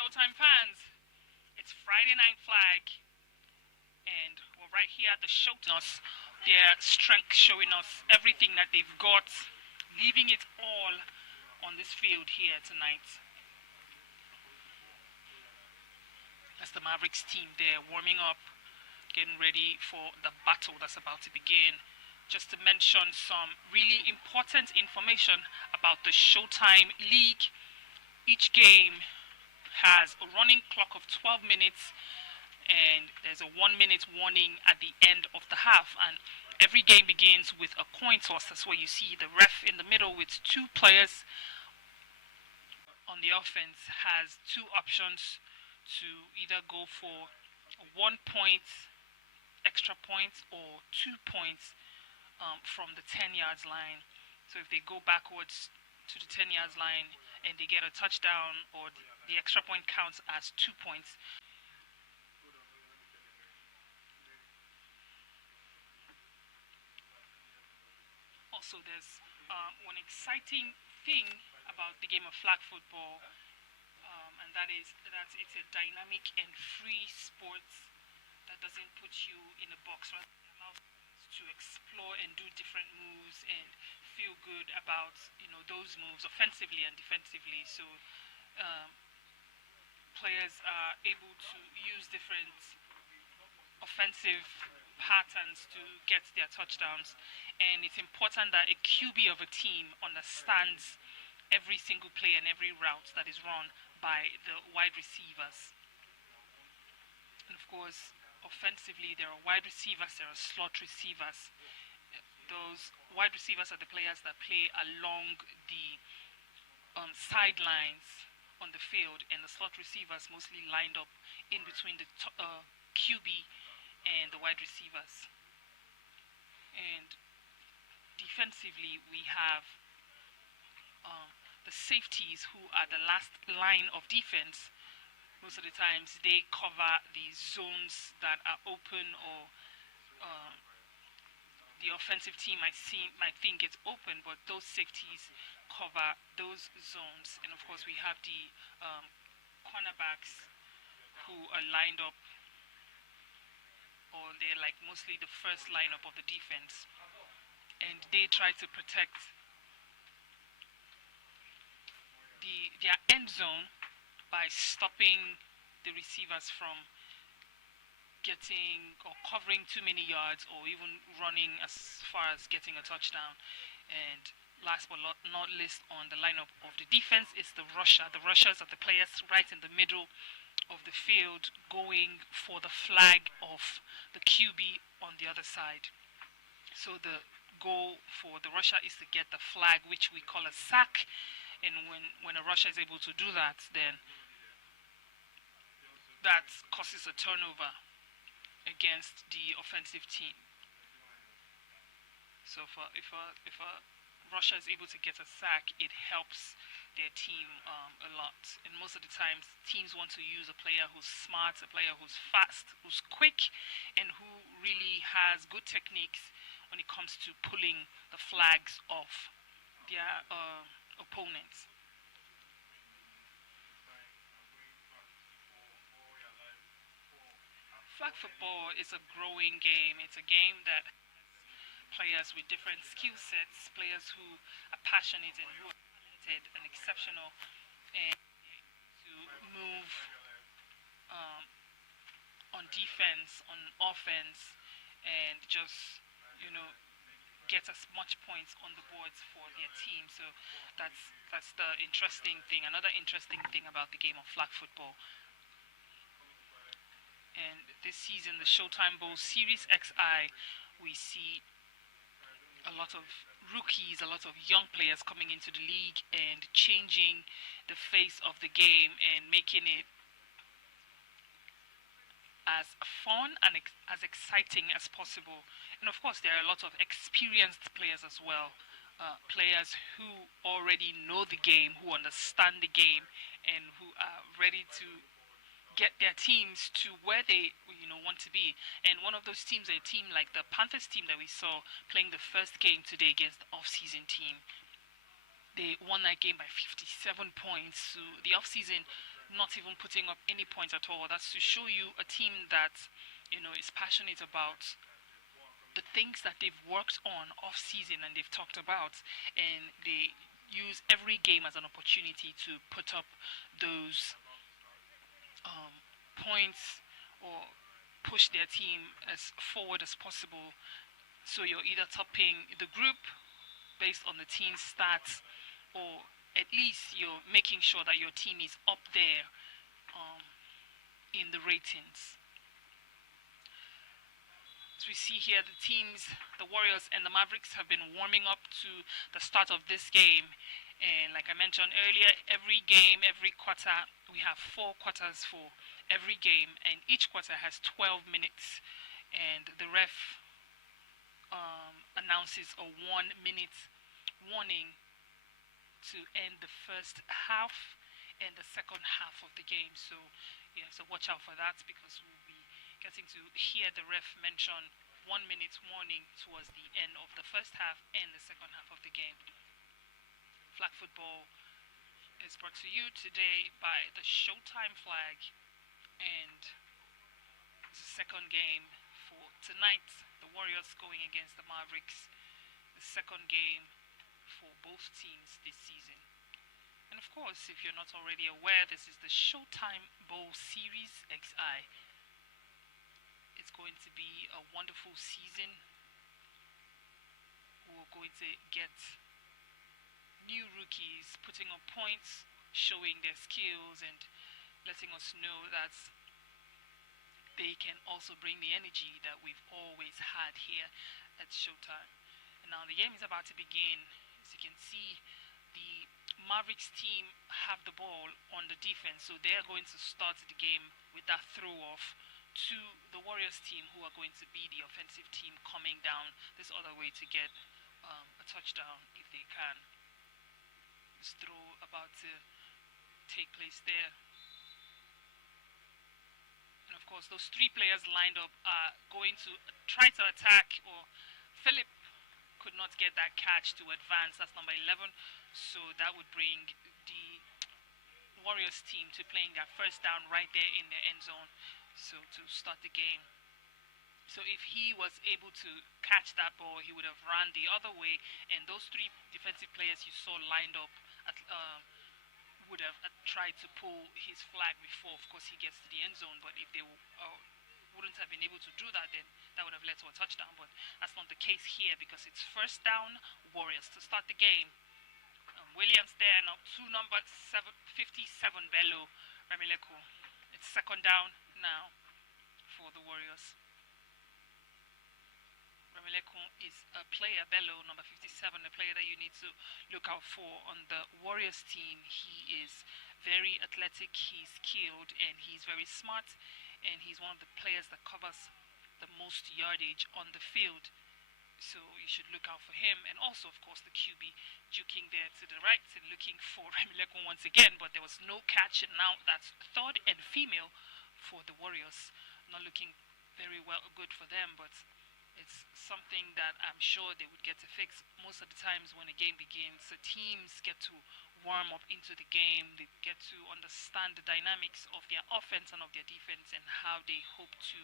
Showtime fans, it's Friday Night Flag, and we're right here at the Showtime. Their strength showing us everything that they've got, leaving it all on this field here tonight. That's the Mavericks team there warming up, getting ready for the battle that's about to begin. Just to mention some really important information about the Showtime League. Each game has a running clock of 12 minutes and there's a 1 minute warning at the end of the half, and every game begins with a coin toss. That's where you see the ref in the middle with two players on the offense has two options to either go for 1 point, extra points, or 2 points from the 10 yards line. So if they go backwards to the 10 yards line and they get a touchdown, or the extra point counts as 2 points. Also, there's one exciting thing about the game of flag football, and that is that it's a dynamic and free sport that doesn't put you in a box, right? It allows you to explore and do different moves and feel good about those moves offensively and defensively. So players are able to use different offensive patterns to get their touchdowns, and it's important that a QB of a team understands every single play and every route that is run by the wide receivers. And of course, offensively, there are wide receivers, there are slot receivers. Those wide receivers are the players that play along the sidelines on the field, and the slot receivers mostly lined up in between the QB and the wide receivers. And defensively, we have the safeties, who are the last line of defense. Most of the times they cover the zones that are open, or the offensive team might think it's open, but those safeties cover those zones. And of course, we have the cornerbacks, who are lined up, or they're like mostly the first lineup of the defense, and they try to protect their end zone by stopping the receivers from getting or covering too many yards, or even running as far as getting a touchdown. And last but not least, on the lineup of the defense is the rusher. The rushers are the players right in the middle of the field, going for the flag of the QB on the other side. So the goal for the rusher is to get the flag, which we call a sack. And when a rusher is able to do that, then that causes a turnover against the offensive team. So if a rusher is able to get a sack, it helps their team a lot. And most of the times, teams want to use a player who's smart, a player who's fast, who's quick, and who really has good techniques when it comes to pulling the flags off their opponents. Flag football is a growing game. It's a game that players with different skill sets, players who are passionate and who are talented and exceptional, and to move on defense, on offense, and just get as much points on the boards for their team. So that's the interesting thing. Another interesting thing about the game of flag football. And this season, the Showtime Bowl Series XI, we see a lot of rookies, a lot of young players coming into the league and changing the face of the game and making it as fun and as exciting as possible. And of course, there are a lot of experienced players as well, players who already know the game, who understand the game, and who are ready to get their teams to where they want to be. And one of those teams, a team like the Panthers team that we saw playing the first game today against the off-season team, they won that game by 57 points. So the off-season not even putting up any points at all. That's to show you a team that, is passionate about the things that they've worked on off season and they've talked about, and they use every game as an opportunity to put up those points or push their team as forward as possible. So you're either topping the group based on the team stats, or at least you're making sure that your team is up there in the ratings. As we see here, the Warriors and the Mavericks have been warming up to the start of this game. And like I mentioned earlier, every game, every quarter, we have 4 quarters for every game. And each quarter has 12 minutes. And the ref announces a 1-minute warning to end the first half and the second half of the game. So you have to watch out for that, because we'll be getting to hear the ref mention 1-minute warning towards the end of the first half and the second half of the game. Flag football is brought to you today by the Showtime flag, and it's the second game for tonight. The Warriors going against the Mavericks, the second game for both teams this season. And of course, if you're not already aware, this is the Showtime Bowl Series XI. It's going to be a wonderful season. We're going to get new rookies putting up points, showing their skills, and letting us know that they can also bring the energy that we've always had here at Showtime. And now the game is about to begin. As you can see, the Mavericks team have the ball on the defense, so they are going to start the game with that throw-off to the Warriors team, who are going to be the offensive team coming down this other way to get a touchdown if they can. This throw about to take place there. And of course, those 3 players lined up are going to try to attack, or Philip could not get that catch to advance. That's number 11. So that would bring the Warriors team to playing their first down right there in their end zone. So to start the game. So if he was able to catch that ball, he would have run the other way, and those 3 defensive players you saw lined up would have tried to pull his flag before, of course, he gets to the end zone. But if they wouldn't have been able to do that, then that would have led to a touchdown. But that's not the case here, because it's first down, Warriors to start the game. Williams there now to number 57, Bello Ramileko. It's second down now for the Warriors. Ramileko is a player, Bello, number 57, a player that you need to look out for on the Warriors team. He is very athletic, he's skilled, and he's very smart, and he's one of the players that covers the most yardage on the field. So you should look out for him. And also, of course, the QB juking there to the right and looking for Ramileko once again, but there was no catch, and now that's third and female for the Warriors. Not looking very good for them, but it's something that I'm sure they would get to fix. Most of the times when a game begins, the teams get to warm up into the game, they get to understand the dynamics of their offense and of their defense, and how they hope to,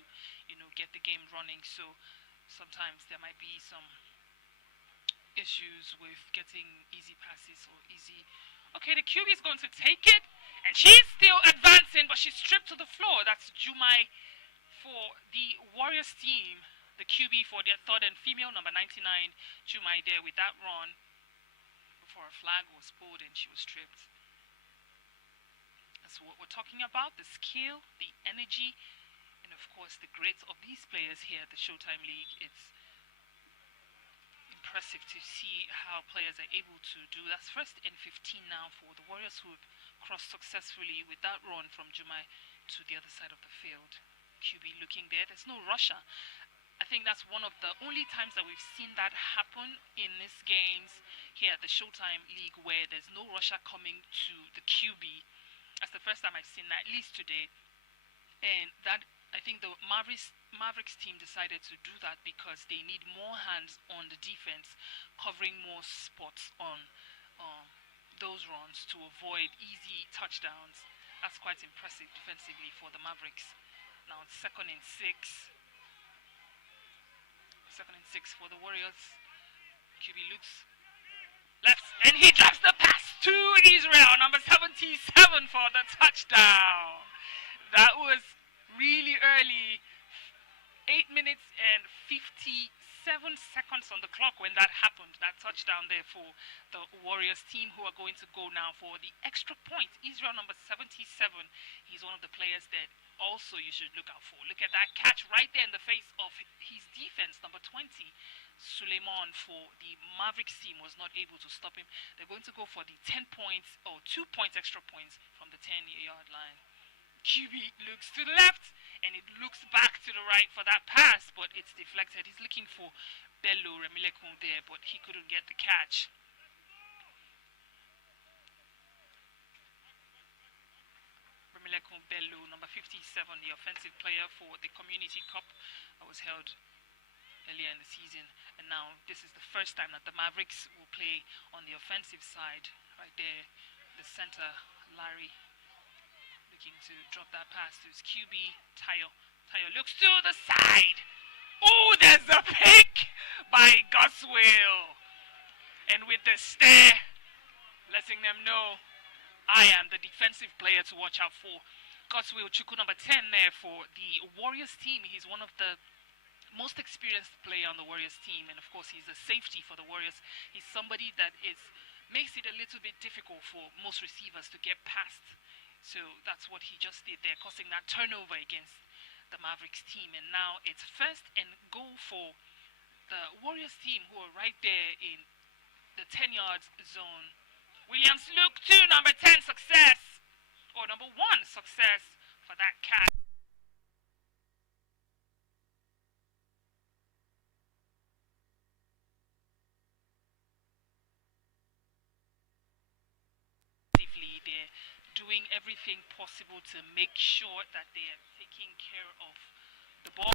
get the game running. So sometimes there might be some issues with getting easy passes or easy. Okay, the QB is going to take it, and she's still advancing, but she's stripped to the floor. That's Jumai for the Warriors team. The QB for their third and female, number 99, Jumai there with that run before a flag was pulled and she was stripped. That's what we're talking about, the skill, the energy, and of course the grades of these players here at the Showtime League. It's impressive to see how players are able to do. That's first and 15 now for the Warriors, who have crossed successfully with that run from Jumai to the other side of the field. QB looking there. There's no rusher. I think that's one of the only times that we've seen that happen in these games here at the Showtime League, where there's no rusher coming to the QB. That's the first time I've seen that, at least today. And that, I think the Mavericks team decided to do that because they need more hands on the defense, covering more spots on those runs to avoid easy touchdowns. That's quite impressive defensively for the Mavericks. Now it's 2nd and 6. 2nd and 6 for the Warriors. QB looks left, and he drops the pass to Israel, number 77 for the touchdown. That was really early. 8 minutes and 57 seconds on the clock when that happened. That touchdown there for the Warriors team, who are going to go now for the extra point. Israel, number 77. He's one of the players that also you should look out for. Look at that catch right there in the face of his defense, number 20. Suleiman for the Mavericks team was not able to stop him. They're going to go for the 10 points or 2 points extra points from the 10-yard line. QB looks to the left, and it looks back to the right for that pass, but it's deflected. He's looking for Bello Remilekun there, but he couldn't get the catch. Remilekun Bello, number 57, the offensive player for the Community Cup that was held earlier in the season. And now this is the first time that the Mavericks will play on the offensive side. Right there, the center, Larry, looking to drop that pass to his QB, Tayo. Tayo looks to the side. Oh, there's a pick by Goswell. And with the stare, letting them know I am the defensive player to watch out for. Goswell Chuku, number 10 there for the Warriors team. He's one of the most experienced player on the Warriors team, and of course he's a safety for the Warriors. He's somebody that makes it a little bit difficult for most receivers to get past. So that's what he just did there, causing that turnover against the Mavericks team. And now it's 1st and goal for the Warriors team, who are right there in the 10-yard zone. Williams look to number 10, success, or number 1, success for that catch. They're doing everything possible to make sure that they are taking care of the ball.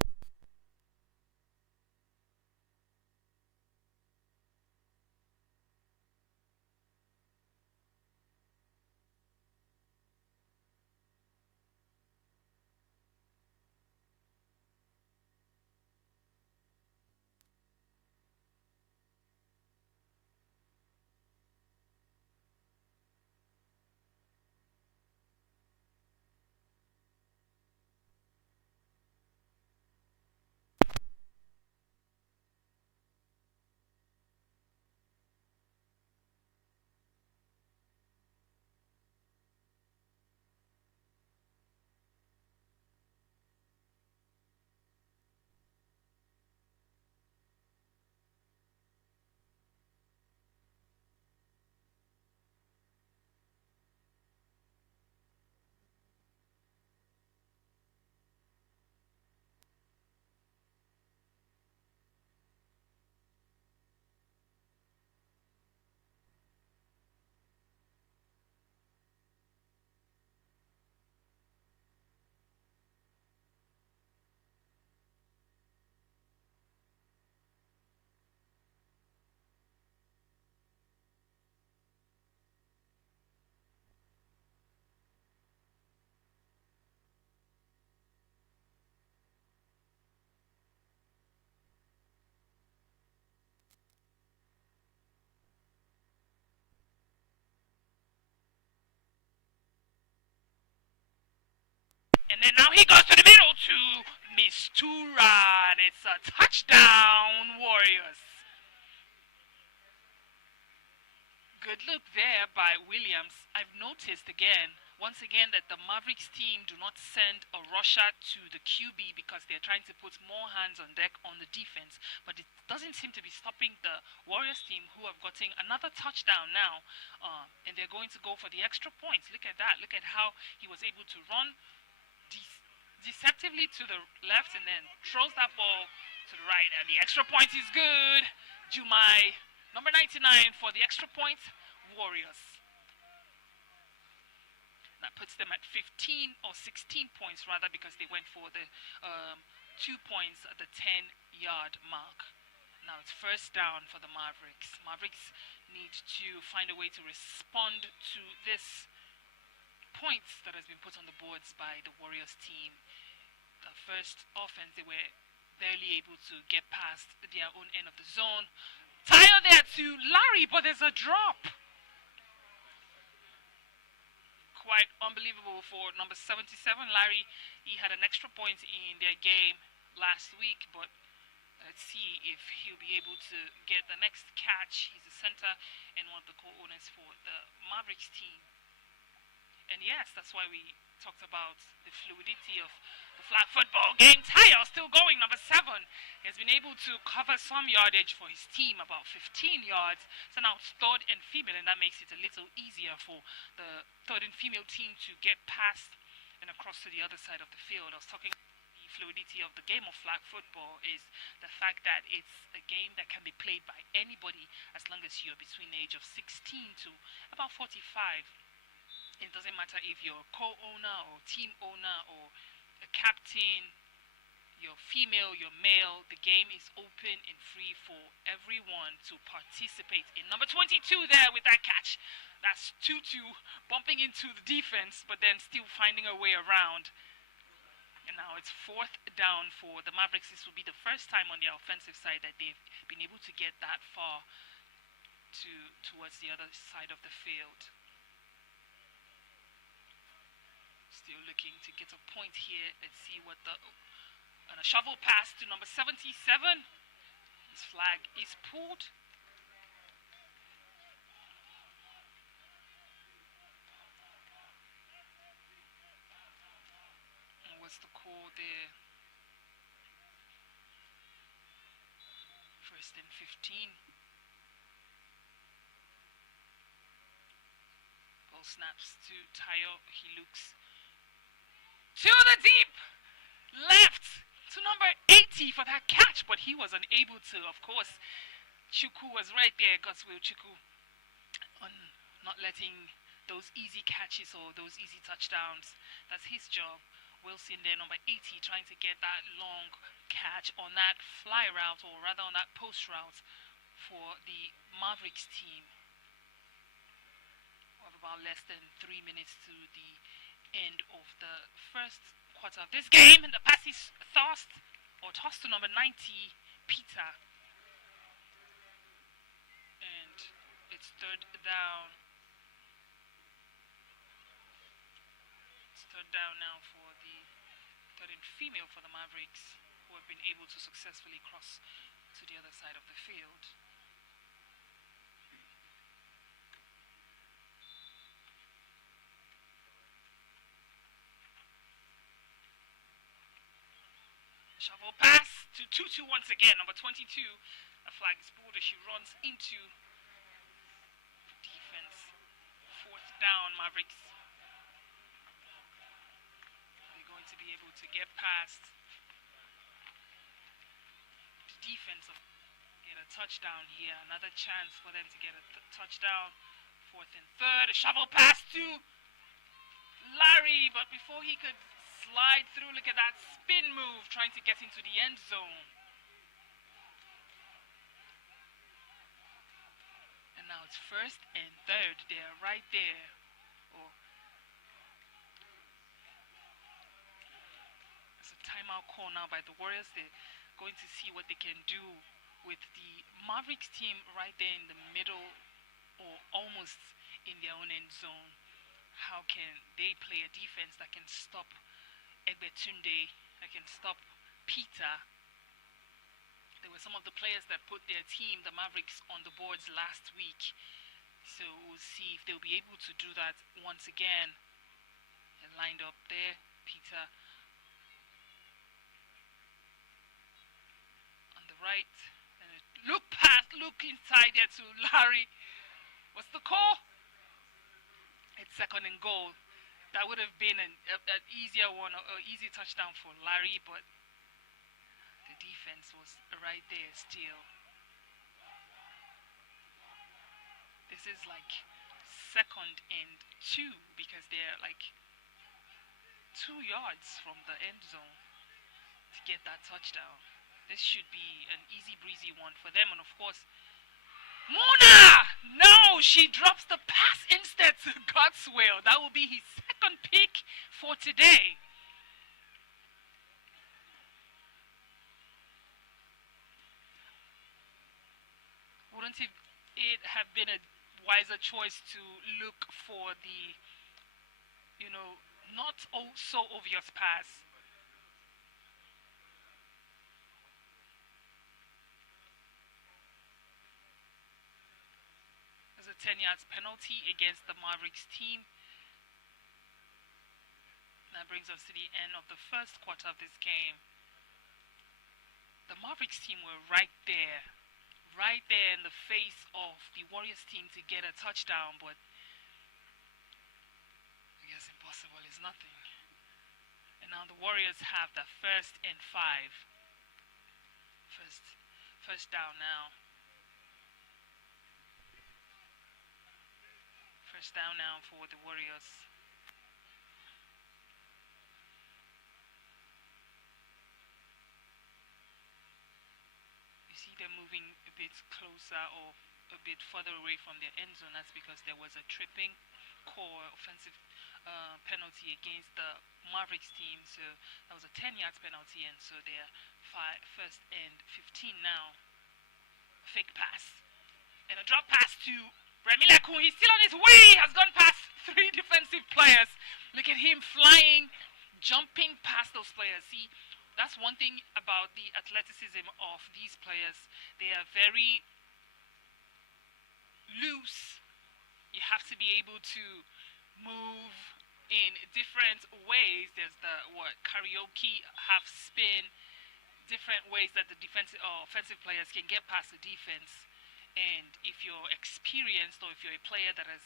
And then now he goes to the middle to Misturan. It's a touchdown, Warriors. Good look there by Williams. I've noticed once again, that the Mavericks team do not send a rusher to the QB because they're trying to put more hands on deck on the defense. But it doesn't seem to be stopping the Warriors team, who have gotten another touchdown now. And they're going to go for the extra points. Look at that. Look at how he was able to run deceptively to the left and then throws that ball to the right. And the extra point is good. Jumai, number 99 for the extra point, Warriors. That puts them at 15 or 16 points rather, because they went for the 2 points at the 10-yard mark. Now it's 1st down for the Mavericks. Mavericks need to find a way to respond to this points that has been put on the boards by the Warriors team. The first offense, they were barely able to get past their own end of the zone. Tayo there to Larry, but there's a drop. Quite unbelievable for number 77, Larry. He had an extra point in their game last week, but let's see if he'll be able to get the next catch. He's a center and one of the co-owners for the Mavericks team. And yes, that's why we talked about the fluidity of the flag football game. Tayo still going, number 7. He has been able to cover some yardage for his team, about 15 yards. So now it's third and female, and that makes it a little easier for the third and female team to get past and across to the other side of the field. I was talking the fluidity of the game of flag football is the fact that it's a game that can be played by anybody as long as you're between the age of 16 to about 45. It doesn't matter if you're a co-owner or team owner or a captain, you're female, you're male. The game is open and free for everyone to participate in. Number 22 there with that catch. That's 2-2, bumping into the defense, but then still finding a way around. And now it's 4th down for the Mavericks. This will be the first time on the offensive side that they've been able to get that far towards the other side of the field. Still looking to get a point here. Let's see what and a shovel pass to number 77. His flag is pulled. And what's the call there? 1st and 15. Ball snaps to Tayo. He looks to the deep left to number 80 for that catch, but he was unable to. Of course, Chukwu was right there, Godswill Chukwu, on not letting those easy catches or those easy touchdowns. That's his job. Wilson there, number 80, trying to get that long catch on that fly route, or rather on that post route for the Mavericks team. We have about less than 3 minutes to the end of the first quarter of this game, and the pass is tossed to number 90, Peter, and it's 3rd down. It's 3rd down now for the third and female for the Mavericks, who have been able to successfully cross to the other side of the field. Shovel pass to Tutu once again, number 22. A flag is pulled as she runs into defense. 4th down, Mavericks. They're going to be able to get past the defense of get a touchdown here. Another chance for them to get a touchdown. 4th and 3rd. A shovel pass to Larry, but before he could slide through, look at that spin move, trying to get into the end zone. And now it's 1st and 3rd. They're right there. It's a timeout call now by the Warriors. They're going to see what they can do with the Mavericks team right there in the middle, or almost in their own end zone. How can they play a defense that can stop Egbetunde, that can stop Peter? There were some of the players that put their team, the Mavericks, on the boards last week. So we'll see if they'll be able to do that once again. They're lined up there. Peter on the right. Look past, look inside there to Larry. What's the call? It's 2nd and goal. That would have been an easier one, an easy touchdown for Larry, but the defense was right there still. This is like 2nd and 2 because they're like 2 yards from the end zone to get that touchdown. This should be an easy breezy one for them, and of course Mona! No, she drops the pass instead to Godswill. That will be his second pick for today. Wouldn't it have been a wiser choice to look for the, not so obvious pass? There's a 10 yards penalty against the Mavericks team. That brings us to the end of the first quarter of this game. The Mavericks team were right there in the face of the Warriors team to get a touchdown, but I guess impossible is nothing. And now the Warriors have the 1st and 5. First down now. First down now for the Warriors. You see them moving a bit closer or a bit further away from their end zone. That's because there was a tripping core offensive penalty against the Mavericks team. So that was a 10 yards penalty, and so they're 1st and 15 now. Fake pass. And a drop pass to Remy Lekun. He's still on his way. He has gone past 3 defensive players. Look at him flying, jumping past those players. See, that's one thing about the athleticism of these players. They are very loose. You have to be able to move in different ways. There's the karaoke, half spin, different ways that the defensive or offensive players can get past the defense. And if you're experienced, or if you're a player that has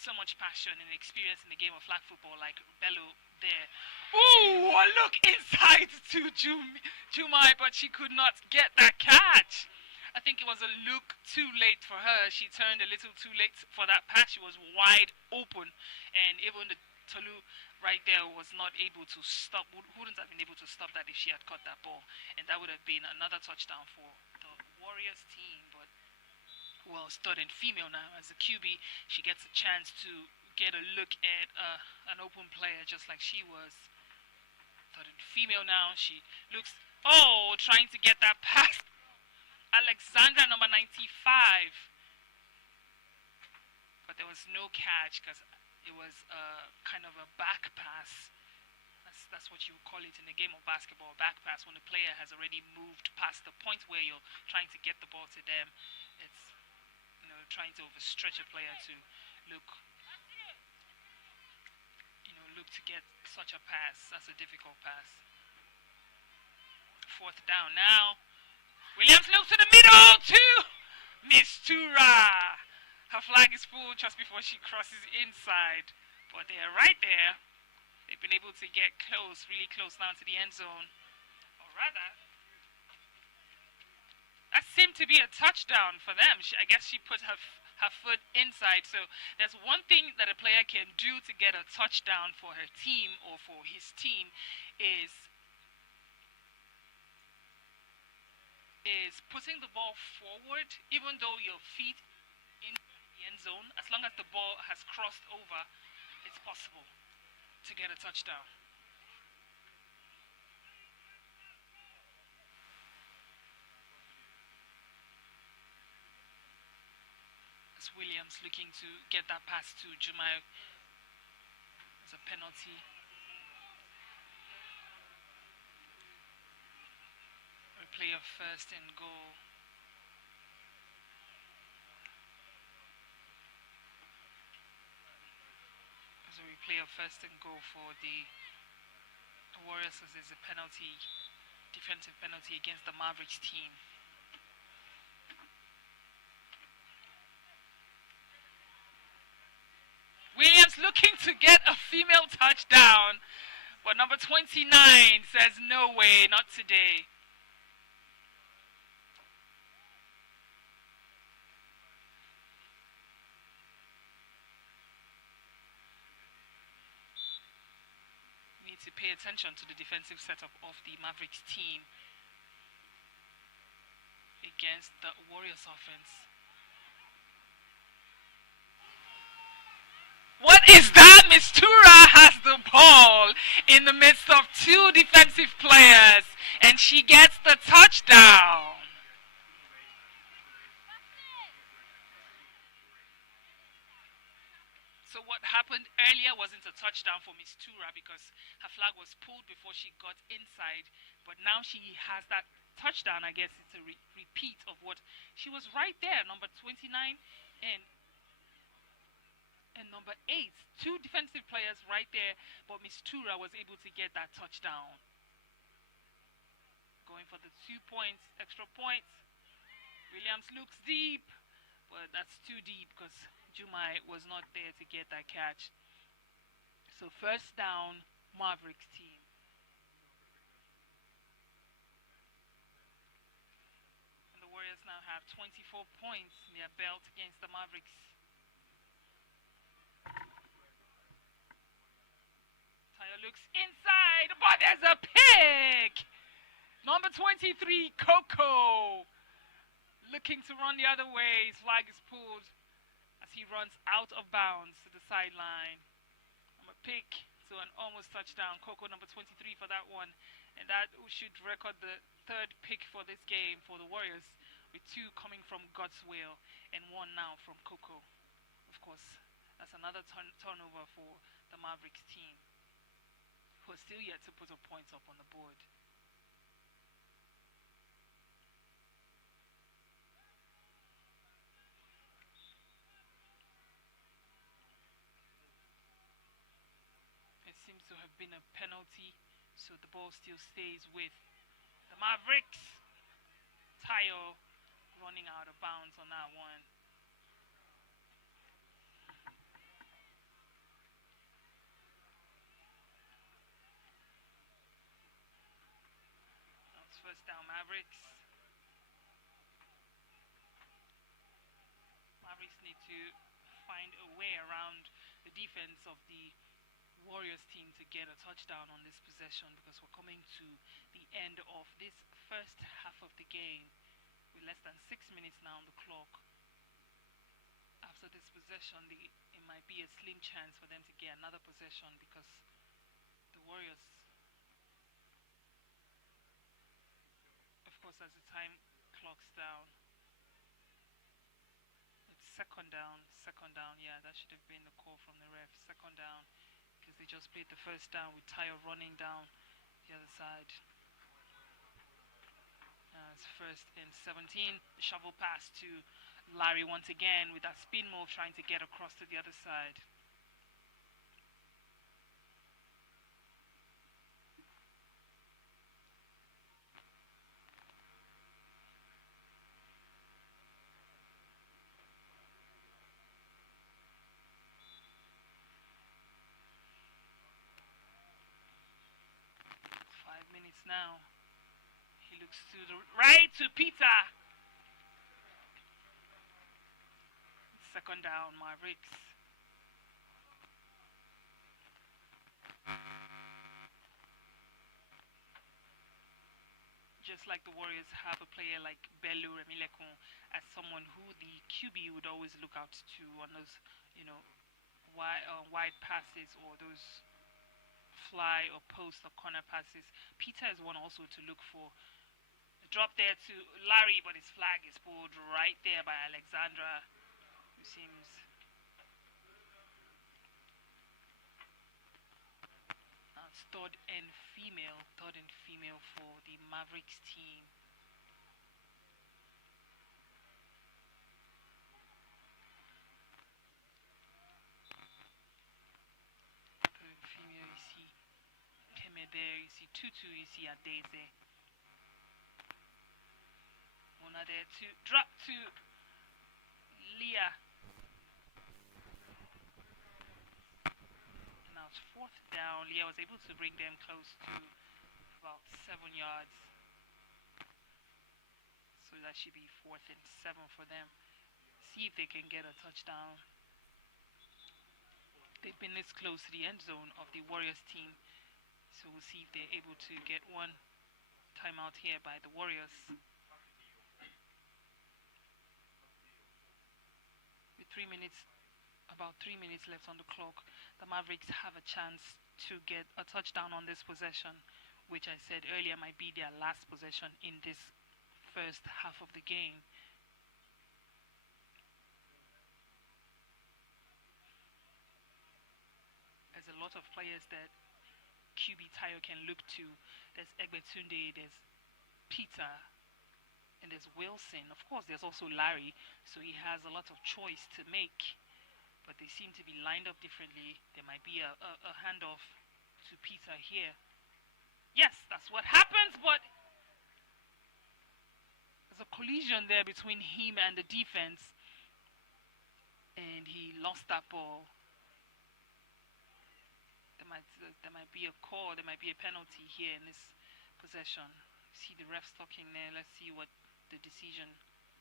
so much passion and experience in the game of flag football, like Bello there. Ooh, a look inside to Jumai, but she could not get that catch. I think it was a look too late for her. She turned a little too late for that pass. She was wide open, and even the Tolu right there was not able to stop. Wouldn't have been able to stop that if she had caught that ball, and that would have been another touchdown for the Warriors team. But well, stud and female now as a QB, she gets a chance to get a look at an open player just like she was. Stud and female now, she looks, trying to get that pass. Alexandra, number 95. But there was no catch because it was kind of a back pass. That's what you would call it in the game of basketball, back pass, when the player has already moved past the point where you're trying to get the ball to them. It's trying to overstretch a player to look to get such a pass. That's a difficult pass. 4th down now. Williams looks to the middle to Mistura. Her flag is full just before she crosses inside, but they are right there. They've been able to get close, really close down to the end zone. Or rather, that seemed to be a touchdown for them. I guess she put her foot inside. So there's one thing that a player can do to get a touchdown for her team or for his team is putting the ball forward, even though your feet in the end zone. As long as the ball has crossed over, it's possible to get a touchdown. Williams looking to get that pass to Jumai. It's a penalty. Replay of 1st and goal. There's a replay of 1st and goal for the Warriors as there's a penalty, defensive penalty against the Mavericks team. Williams looking to get a female touchdown, but number 29 says no way, not today. We need to pay attention to the defensive setup of the Mavericks team against the Warriors offense. in the midst of two defensive players, and she gets the touchdown. So what happened earlier wasn't a touchdown for Miss Tura because her flag was pulled before she got inside. But now she has that touchdown. I guess it's a repeat of what she was right there, number 29 and number 8. Two defensive players right there, but Miss Tura was able to get that touchdown. Going for the 2 points, extra points. Williams looks deep, but that's too deep because Jumai was not there to get that catch. So first down, Mavericks team. And the Warriors now have 24 points in their belt against the Mavericks. Tayo looks inside, but there's a pick! Number 23, Coco, looking to run the other way. His flag is pulled as he runs out of bounds to the sideline. A pick to an almost touchdown. Coco number 23 for that one. And that should record the third pick for this game for the Warriors, with 2 coming from Godswill and 1 now from Coco. Of course, that's another turnover for the Mavericks team, who are still yet to put a point up on the board. Seems to have been a penalty, so the ball still stays with the Mavericks. Tayo running out of bounds on that one. That's first down, Mavericks. Mavericks need to find a way around the defense of the Warriors team to get a touchdown on this possession, because we're coming to the end of this first half of the game with less than 6 minutes now on the clock. After this possession, it might be a slim chance for them to get another possession, because the Warriors, of course, as the time clocks down, it's second down, yeah, that should have been the call from the ref. Second down, because they just played the first down with Tayo running down the other side. It's first and 17. Shovel pass to Larry once again with that spin move, trying to get across to the other side. Now he looks to the right to Peter. Second down, Mavericks. Just like the Warriors have a player like Bello Remilekun as someone who the QB would always look out to on those, wide passes or those fly or post or corner passes. Peter is one also to look for. The drop there to Larry, but his flag is pulled right there by Alexandra, who seems it's third and female for the Mavericks team. There you see Tutu, you see Adeze. Mona there to drop to Leah. Now it's fourth down. Leah was able to bring them close to about 7 yards. So that should be 4th and 7 for them. See if they can get a touchdown. They've been this close to the end zone of the Warriors team. So we'll see if they're able to get one timeout here by the Warriors. With about 3 minutes left on the clock, the Mavericks have a chance to get a touchdown on this possession, which I said earlier might be their last possession in this first half of the game. There's a lot of players that QB Tayo can look to. There's Egbetunde, there's Peter, and there's Wilson. Of course, there's also Larry, so he has a lot of choice to make. But they seem to be lined up differently. There might be a handoff to Peter here. Yes, that's what happens, but there's a collision there between him and the defense, and he lost that ball. There might be a call, there might be a penalty here in this possession. See the refs talking there. Let's see what the decision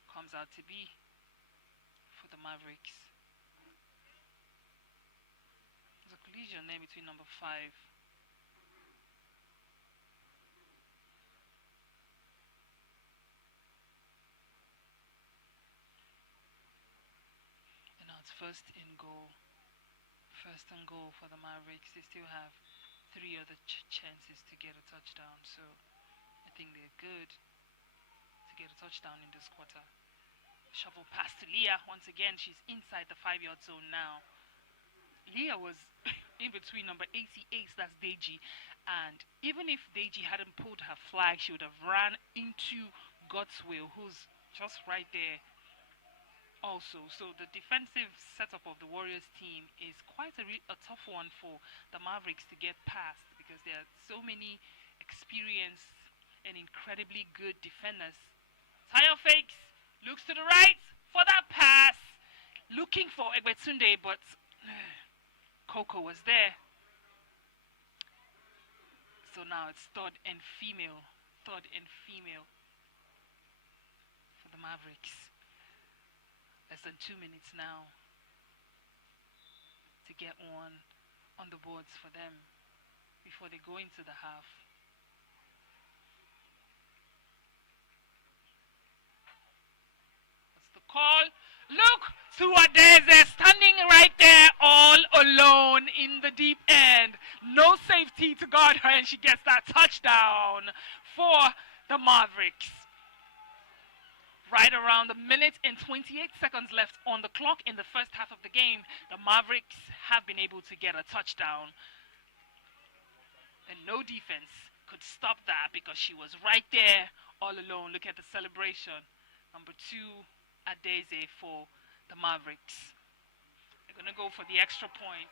comes out to be for the Mavericks. There's a collision there between number 5. And now it's first and goal. First and goal for the Mavericks. They still have 3 other chances to get a touchdown, so I think they're good to get a touchdown in this quarter. Shovel pass to Leah. Once again, she's inside the 5-yard zone now. Leah was in between number 88, that's Deji, and even if Deji hadn't pulled her flag, she would have ran into Godswill, who's just right there also. So the defensive setup of the Warriors team is quite a tough one for the Mavericks to get past, because there are so many experienced and incredibly good defenders. Tayo fakes, looks to the right for that pass, looking for Egbetunde, but Coco was there. So now it's third and female for the Mavericks. Less than 2 minutes now to get one on the boards for them before they go into the half. What's the call? Look to Adeze standing right there all alone in the deep end. No safety to guard her, and she gets that touchdown for the Mavericks. Right around a minute and 28 seconds left on the clock in the first half of the game, the Mavericks have been able to get a touchdown. And no defense could stop that, because she was right there all alone. Look at the celebration. Number 2, Adeze for the Mavericks. They're going to go for the extra point.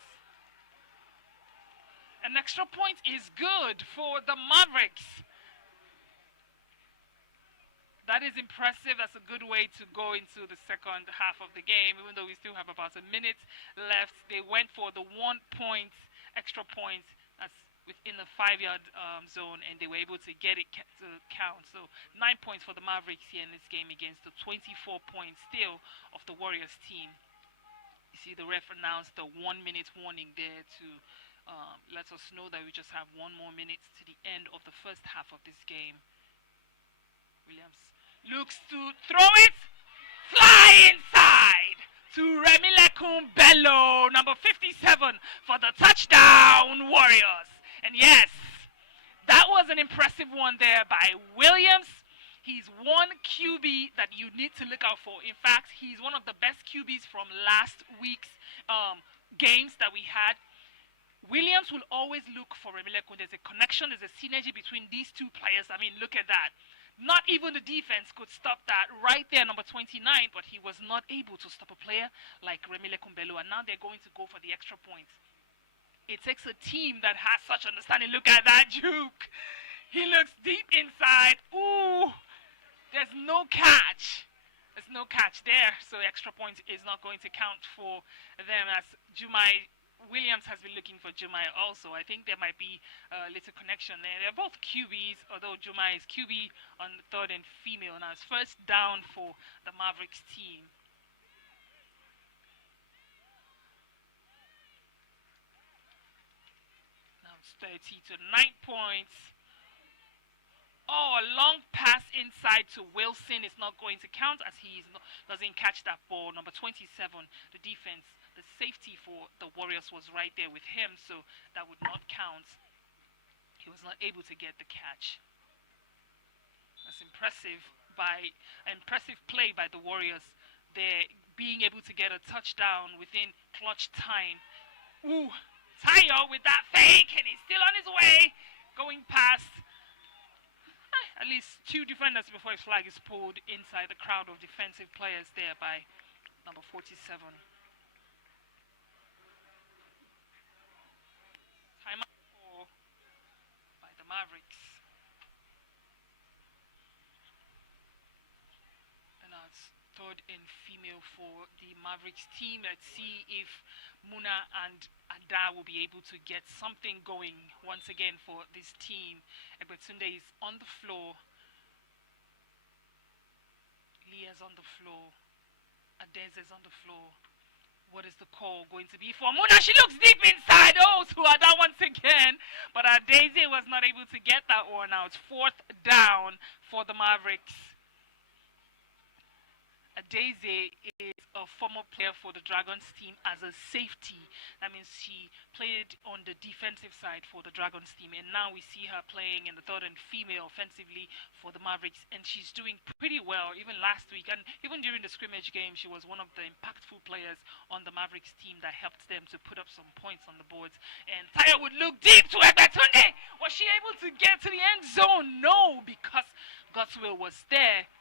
An extra point is good for the Mavericks. That is impressive. That's a good way to go into the second half of the game, even though we still have about a minute left. They went for the 1 point, extra point, that's within the 5-yard zone, and they were able to get it to count. So 9 points for the Mavericks here in this game against the 24 points still of the Warriors team. You see the ref announced the 1-minute warning there to let us know that we just have 1 more minute to the end of the first half of this game. Williams looks to throw it, fly inside to Remilekun Bello, number 57, for the touchdown Warriors. And yes, that was an impressive one there by Williams. He's one QB that you need to look out for. In fact, he's one of the best QBs from last week's games that we had. Williams will always look for Remilekun. There's a connection, there's a synergy between these two players. I mean, look at that. Not even the defense could stop that right there, number 29, but he was not able to stop a player like Remilekun Bello, and now they're going to go for the extra points. It takes a team that has such understanding. Look at that juke. He looks deep inside. Ooh, there's no catch. There's no catch there, so extra point is not going to count for them, as Jumai Williams has been looking for Jumai also. I think there might be a little connection there. They're both QBs, although Jumai is QB on the third and female. Now it's first down for the Mavericks team. Now it's 30 to 9 points Oh, a long pass inside to Wilson is not going to count as he doesn't catch that ball. Number 27, the defense, the safety for the Warriors was right there with him, so that would not count. He was not able to get the catch. That's impressive play by the Warriors. They're being able to get a touchdown within clutch time. Ooh, Tayo with that fake, and he's still on his way, going past at least two defenders before his flag is pulled inside the crowd of defensive players there by number 47. Timeout by the Mavericks. And now it's third and female for the Mavericks team. Let's see if Muna and Ada will be able to get something going once again for this team. Egbetunde is on the floor. Leah's on the floor. Adez is on the floor. What is the call going to be for Muna? She looks deep inside. Oh, to Ada once again. But Adeze was not able to get that one out. Fourth down for the Mavericks. Adeze is a former player for the Dragons team as a safety. That means she played on the defensive side for the Dragons team, and now we see her playing in the third and female offensively for the Mavericks, and she's doing pretty well even last week, and even during the scrimmage game she was one of the impactful players on the Mavericks team that helped them to put up some points on the boards. And Taya would look deep to Egbetunde. Was she able to get to the end zone? No, because Godswill was there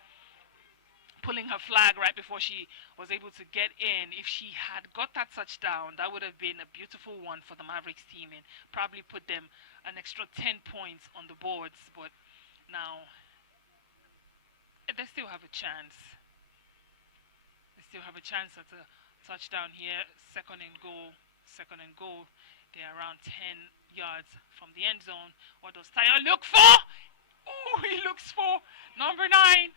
pulling her flag right before she was able to get in. If she had got that touchdown, that would have been a beautiful one for the Mavericks team and probably put them an extra 10 points on the boards. But now they still have a chance. They still have a chance at a touchdown here. Second and goal. They're around 10 yards from the end zone. What does Tyler look for? Ooh, he looks for number 9.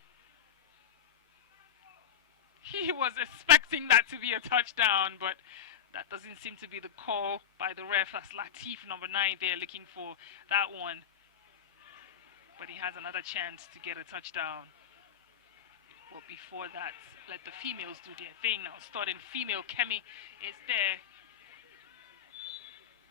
He was expecting that to be a touchdown, but that doesn't seem to be the call by the ref. As Latif, number 9, there looking for that one. But he has another chance to get a touchdown. But before that, let the females do their thing. Now starting female, Kemi is there.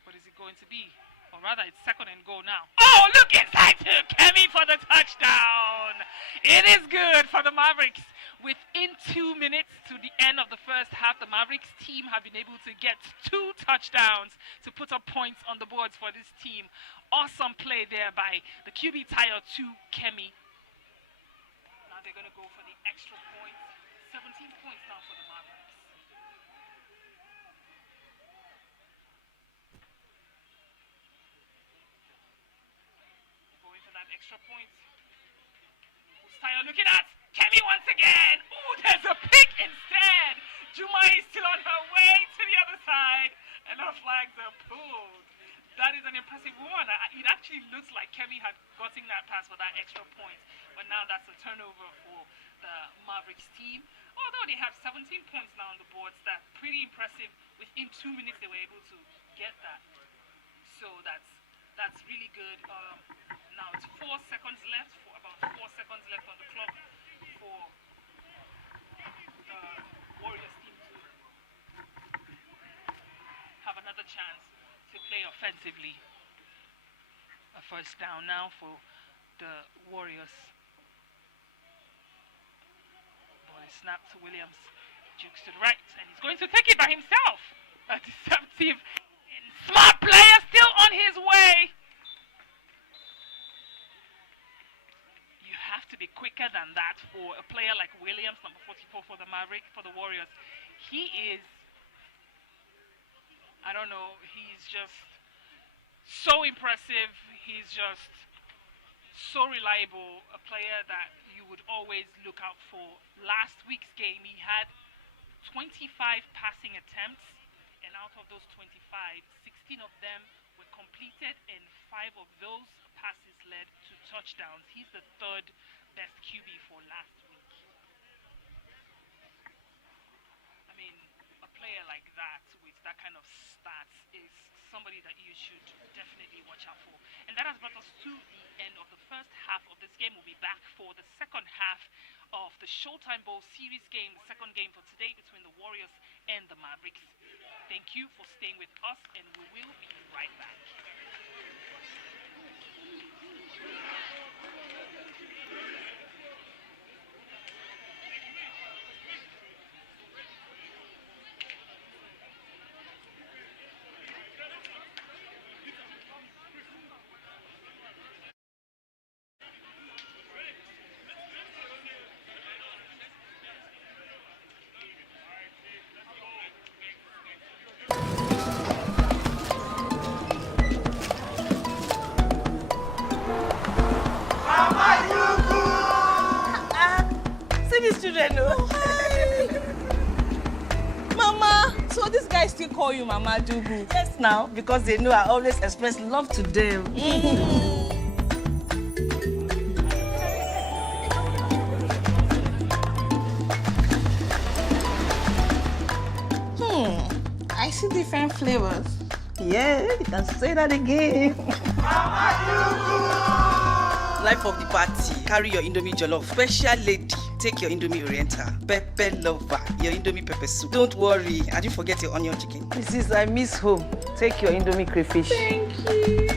What is it going to be? Or rather, it's second and goal now. Oh, look inside to Kemi for the touchdown. It is good for the Mavericks. Within 2 minutes to the end of the first half, the Mavericks team have been able to get 2 touchdowns to put up points on the boards for this team. Awesome play there by the QB Tyler to Kemi. Now they're going to go for the extra point. 17 points now for the Mavericks. Going for that extra point. Who's Tyler looking at? Kemi once again. Ooh, there's a pick instead. Juma is still on her way to the other side, and her flags are pulled. That is an impressive one. It actually looks like Kemi had gotten that pass for that extra point, but now that's a turnover for the Mavericks team. Although they have 17 points now on the boards, that's pretty impressive. Within 2 minutes, they were able to get that. So that's really good. Now it's 4 seconds left. For about 4 seconds left on the clock for the Warriors team to have another chance to play offensively. A first down now for the Warriors. Ball is snapped to Williams. Jukes to the right, and he's going to take it by himself. A deceptive and smart player still on his way. Have to be quicker than that for a player like Williams, number 44 for the Mavericks, for the Warriors. He is, I don't know, he's just so impressive. He's just so reliable, a player that you would always look out for. Last week's game, he had 25 passing attempts, and out of those 25, 16 of them were completed, and 5 of those passes led to touchdowns. He's the third best QB for last week. I mean, a player like that with that kind of stats is somebody that you should definitely watch out for. And that has brought us to the end of the first half of this game. We'll be back for the second half of the Showtime Bowl Series game, the second game for today between the Warriors and the Mavericks. Thank you for staying with us, and we will be right back. See these children, no? Mama, so these guys still call you Mama Dugu? Yes, now, because they know I always express love to them. I see different flavors. Yeah, you can say that again. Life of the party. Carry your Indomie jollof. Special lady. Take your Indomie Oriental. Pepper lover. Your Indomie pepper soup. Don't worry. I didn't forget your onion chicken. Mrs. I miss home. Take your Indomie crayfish. Thank you.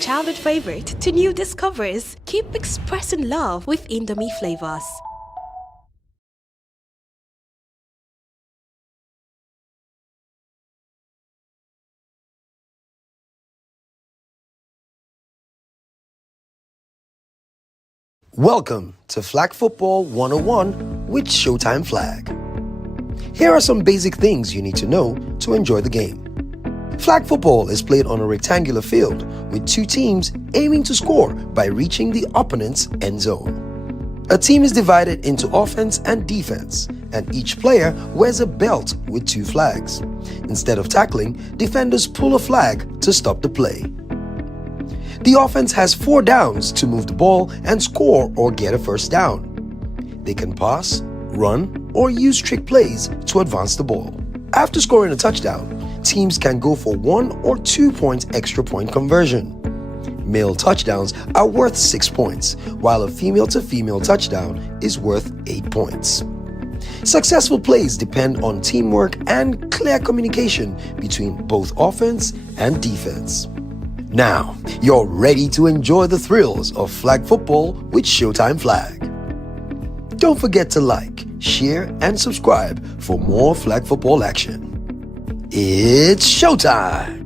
Childhood favorite to new discoveries, keep expressing love with Indomie flavors. Welcome to Flag Football 101 with Showtime Flag. Here are some basic things you need to know to enjoy the game. Flag football is played on a rectangular field with two teams aiming to score by reaching the opponent's end zone. A team is divided into offense and defense, and each player wears a belt with two flags. Instead of tackling, defenders pull a flag to stop the play. The offense has 4 downs to move the ball and score or get a first down. They can pass, run, or use trick plays to advance the ball. After scoring a touchdown, teams can go for 1 or 2 point extra point conversion. Male touchdowns are worth 6 points, while a female-to-female touchdown is worth 8 points. Successful plays depend on teamwork and clear communication between both offense and defense. Now, you're ready to enjoy the thrills of flag football with Showtime Flag. Don't forget to like, share, and subscribe for more flag football action. It's showtime!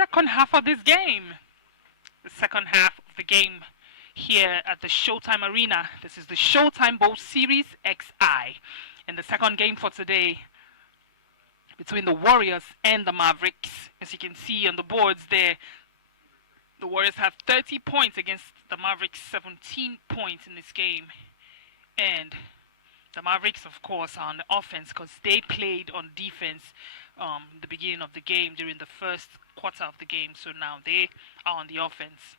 second half of this game. The second half of the game here at the Showtime Arena. This is the Showtime Bowl Series XI. And the second game for today between the Warriors and the Mavericks. As you can see on the boards there, the Warriors have 30 points against the Mavericks 17 points in this game. And the Mavericks, of course, are on the offense because they played on defense the beginning of the game during the first quarter of the game. So now they are on the offense.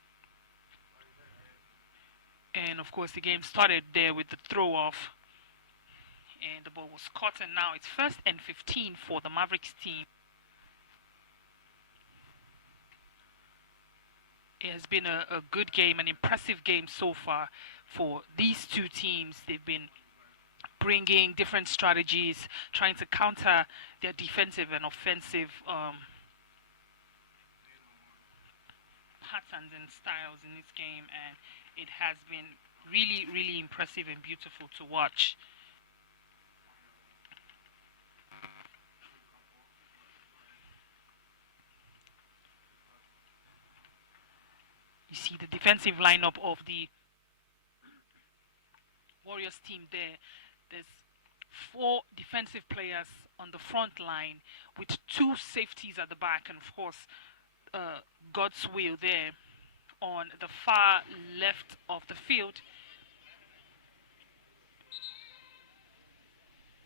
And, of course, the game started there with the throw-off. And the ball was caught, and now it's 1st and 15 for the Mavericks team. It has been a good game, an impressive game so far for these two teams. They've been bringing different strategies, trying to counter their defensive and offensive patterns and styles in this game, and it has been really, really impressive and beautiful to watch. You see the defensive lineup of the Warriors team there. There's 4 defensive players on the front line with 2 safeties at the back, and of course God's will there on the far left of the field.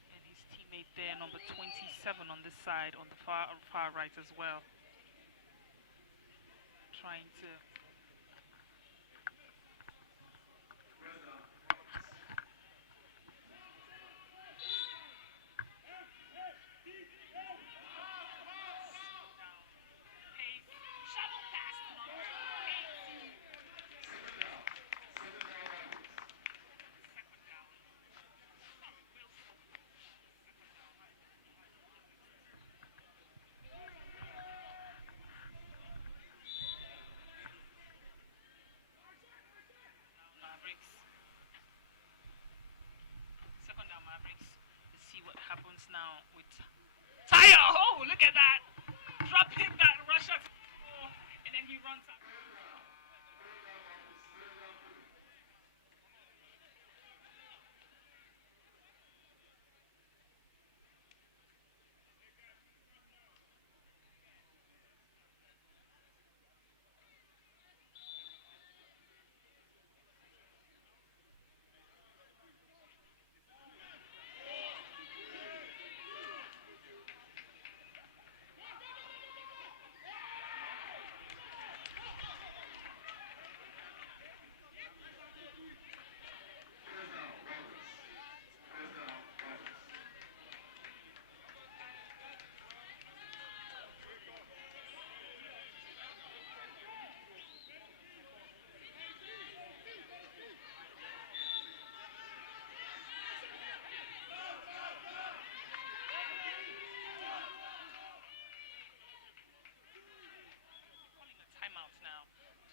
And his teammate there, number 27 on this side, on the far right as well. Trying to happens now with Tyre. Oh, look at that. Drop him that rush up. Oh, and then he runs up.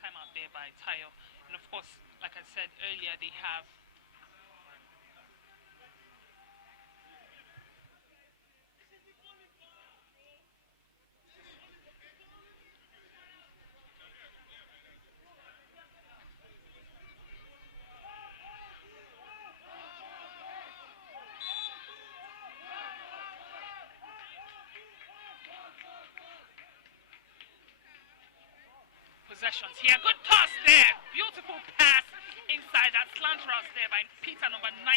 Timeout there by Tyre. And of course, like I said earlier, they have possessions here. Good toss there. Beautiful pass inside that slant route there by Peter, number 90.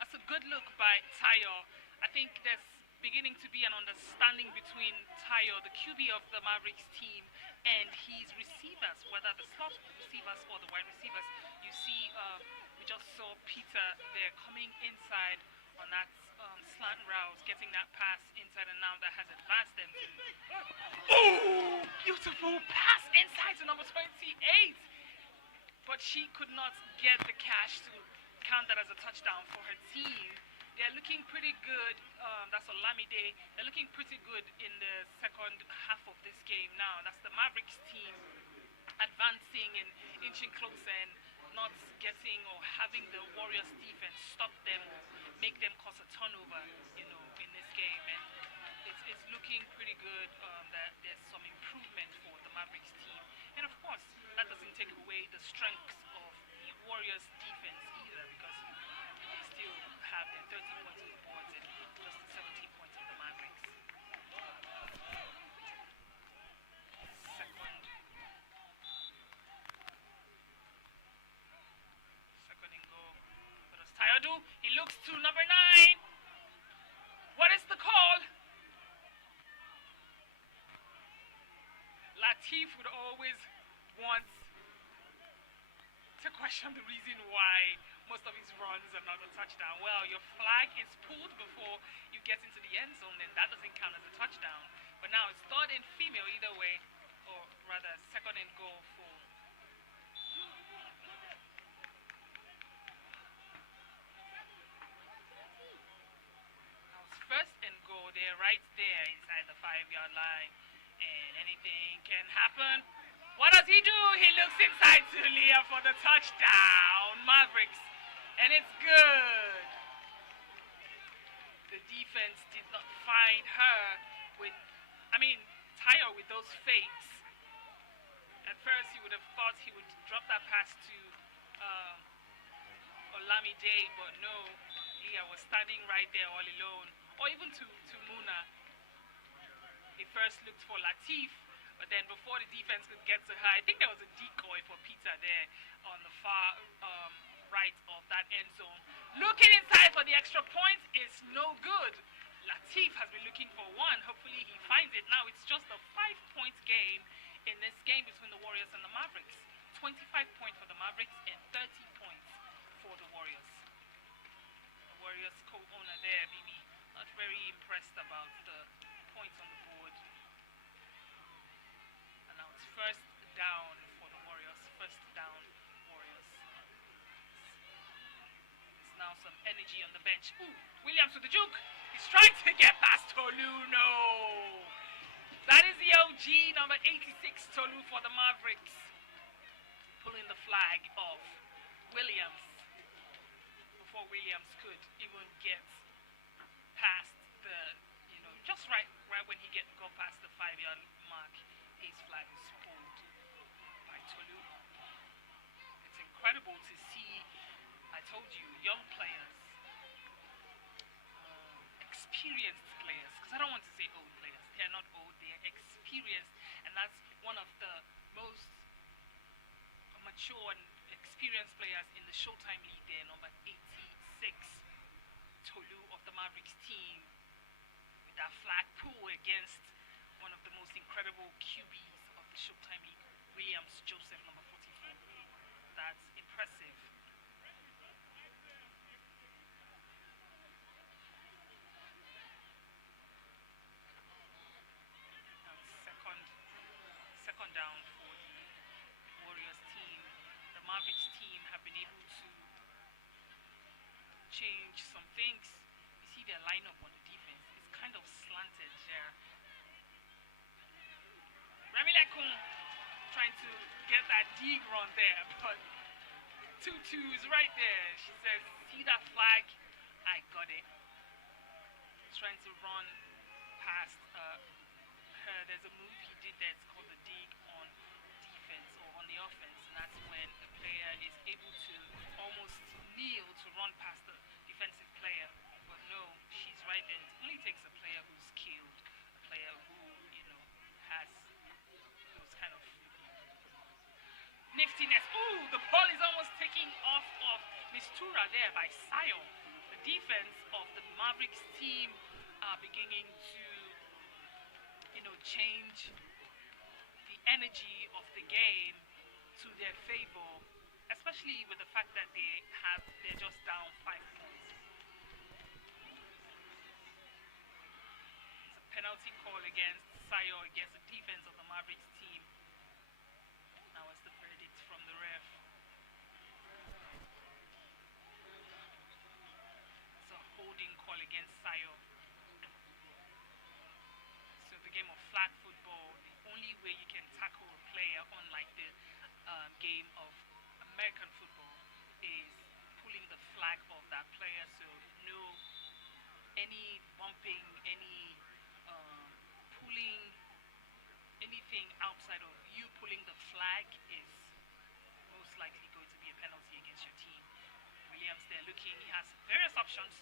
That's a good look by Tyre. I think there's beginning to be an understanding between Tyre, the QB of the Mavericks team, and his receivers, whether the slot receivers or the wide receivers. You see, we just saw Peter there coming inside on that slant route, getting that pass inside, and now that has advanced them to... Oh! Beautiful pass inside to number 28! But she could not get the cash to count that as a touchdown for her team. They're looking pretty good. That's Olamide. They're looking pretty good in the second half of this game now. That's the Mavericks team advancing and inching closer and not getting or having the Warriors defense stop them or make them cause a turnover, you know, in this game. And it's is looking pretty good. That there's some improvement for the Mavericks team, and of course, that doesn't take away the strengths of the Warriors defense either, because they still have their 30 points on the boards and just the 17 points of the Mavericks. Second and goal. What does Tayo do? He looks to number 9. What is the call? Latif would always want to question the reason why most of his runs are not a touchdown. Well, your flag is pulled before you get into the end zone, then that doesn't count as a touchdown. But now it's third and female either way, or rather second and goal for first and goal. They're right there inside the 5-yard line, and anything can happen. What does he do? He looks inside to Leah for the touchdown, Mavericks, and it's good. The defense did not find her with, Tayo with those fakes. At first, he would have thought he would drop that pass to Olamide, but no, Leah was standing right there all alone. Or even to Muna. He first looked for Latif, but then before the defense could get to her, I think there was a decoy for Peter there on the far right of that end zone. Looking inside for the extra point is no good. Latif has been looking for one. Hopefully he finds it. Now it's just a 5-point game in this game between the Warriors and the Mavericks. 25 points for the Mavericks and 30 points for the Warriors. The Warriors co-owner there, Bibi, not very impressed about the points on the board. And now it's first down for the Warriors. First down, Warriors. There's now some energy on the bench. Ooh, Williams with the juke. He's trying to get past Tolu. No. That is the OG, number 86, Tolu for the Mavericks. Pulling the flag off Williams before Williams could even get past the, just right when he got past the 5-yard mark, his flag is pulled by Tolu. It's incredible to see, I told you, young players, experienced players, because I don't want to say old players. They're not old, they're experienced, and that's one of the most mature and experienced players in the Showtime League there, number 86, Tolu of the Mavericks team, with that flag pull against one of the most incredible QBs of the Showtime League, Williams Joseph, number 44. That's impressive. Second down for the Warriors team. The Mavericks team have been able to change some things. You see their lineup on the defense. It's kind of slanted there. Ramilekun trying to get that dig run there, but Tutu is right there. She says, see that flag? I got it. Trying to run past her. There's a move he did there. It's called the dig on defense or on the offense, and that's when a player is able to almost kneel to run past the defensive player. But no, she's right there. It only takes a player who's skilled, a player who, has those kind of niftiness. Ooh, the ball is almost taking off of Mistura there by Sion. The defense of the Mavericks team are beginning to change the energy of the game to their favor, especially with the fact that they're just down 5 points. It's a penalty call against Sayo, against the defense of the Mavericks team. Now it's the verdict from the ref. It's a holding call against Sayo. The game of flag football, the only way you can tackle a player, unlike the game of American football, is pulling the flag of that player. So no, any bumping, any anything outside of you pulling the flag is most likely going to be a penalty against your team. Williams there looking, he has various options.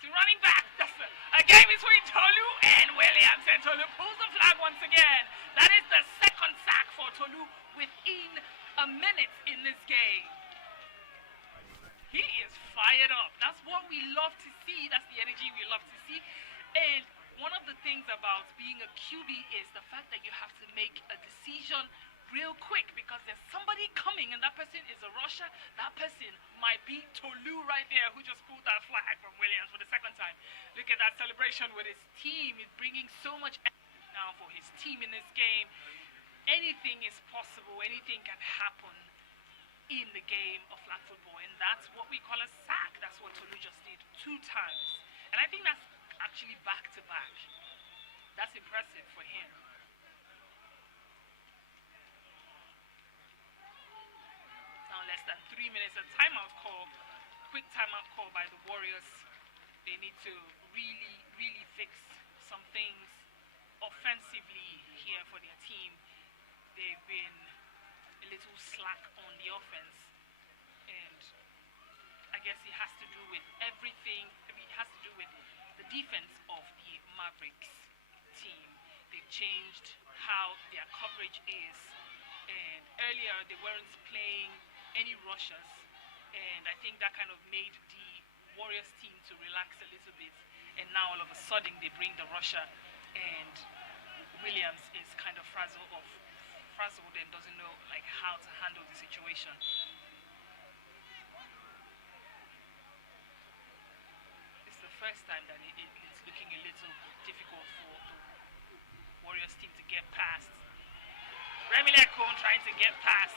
Still running back. That's a game between Tolu and Williams, and Tolu pulls the flag once again. That is the second sack for Tolu within a minute in this game. He is fired up. That's what we love to see. That's the energy we love to see. And one of the things about being a QB is the fact that you have to make a decision real quick, because there's somebody coming and that person is a rusher. That person might be Tolu right there, who just pulled that flag from Williams for the second time. Look at that celebration with his team. He's bringing so much energy now for his team in this game. Anything is possible. Anything can happen in the game of flag football, and that's what we call a sack. That's what Tolu just did 2 times, and I think that's actually back to back. That's impressive for him. Now less than 3 minutes, a timeout call, quick timeout call by the Warriors. They need to really fix some things offensively here for their team. They've been a little slack on the offense, and I guess it has to do with everything. I mean, it has to do with the defense of the Mavericks team. They've changed how their coverage is, and earlier they weren't playing any rushers, and I think that kind of made the Warriors team to relax a little bit, and now all of a sudden they bring the rusher, and Williams is kind of frazzled and doesn't know like how to handle the situation. It's the first time that it's looking a little difficult for the Warriors team to get past. Remileko trying to get past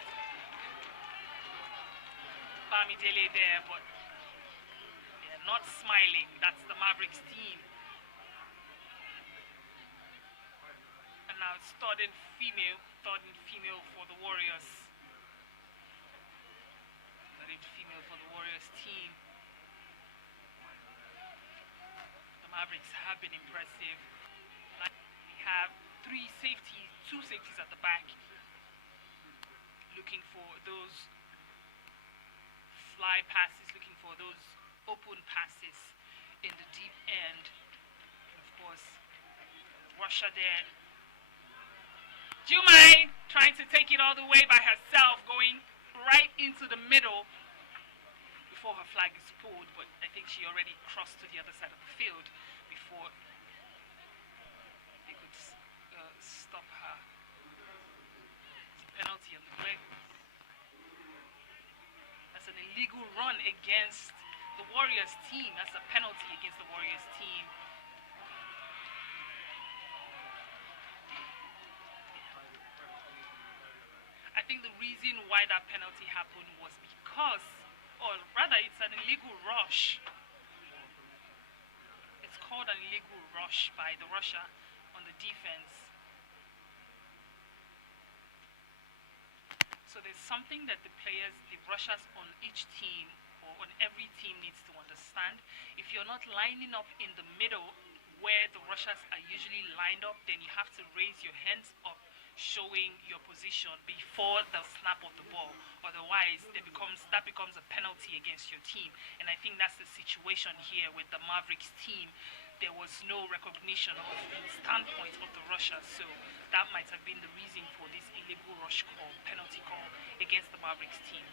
Bamidele there, but they're not smiling. That's the Mavericks team. And now it's third and female for the Warriors. Third and female for the Warriors team. The Mavericks have been impressive. They have 2 safeties at the back, looking for those fly passes, looking for those open passes in the deep end. And of course, Russia there. Jumai trying to take it all the way by herself, going right into the middle before her flag is pulled, but I think she already crossed to the other side of the field before they could stop her. It's a penalty on the play. That's an illegal run against the Warriors team. That's a penalty against the Warriors team. I think the reason why that penalty happened was because, or rather it's an illegal rush. It's called an illegal rush by the rusher on the defense. So there's something that the rushers on each team or on every team needs to understand. If you're not lining up in the middle where the rushers are usually lined up, then you have to raise your hands up, showing your position before the snap of the ball. Otherwise, that becomes a penalty against your team. And I think that's the situation here with the Mavericks team. There was no recognition of the standpoint of the rushers, so that might have been the reason for this illegal rush call, penalty call against the Mavericks team.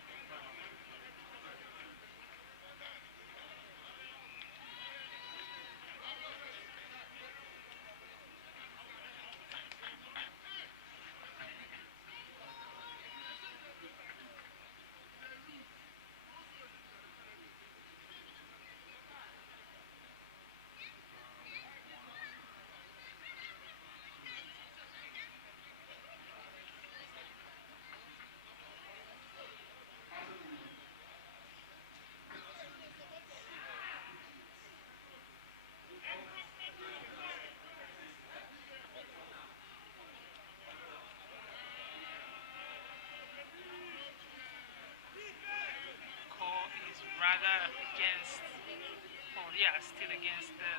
Still against the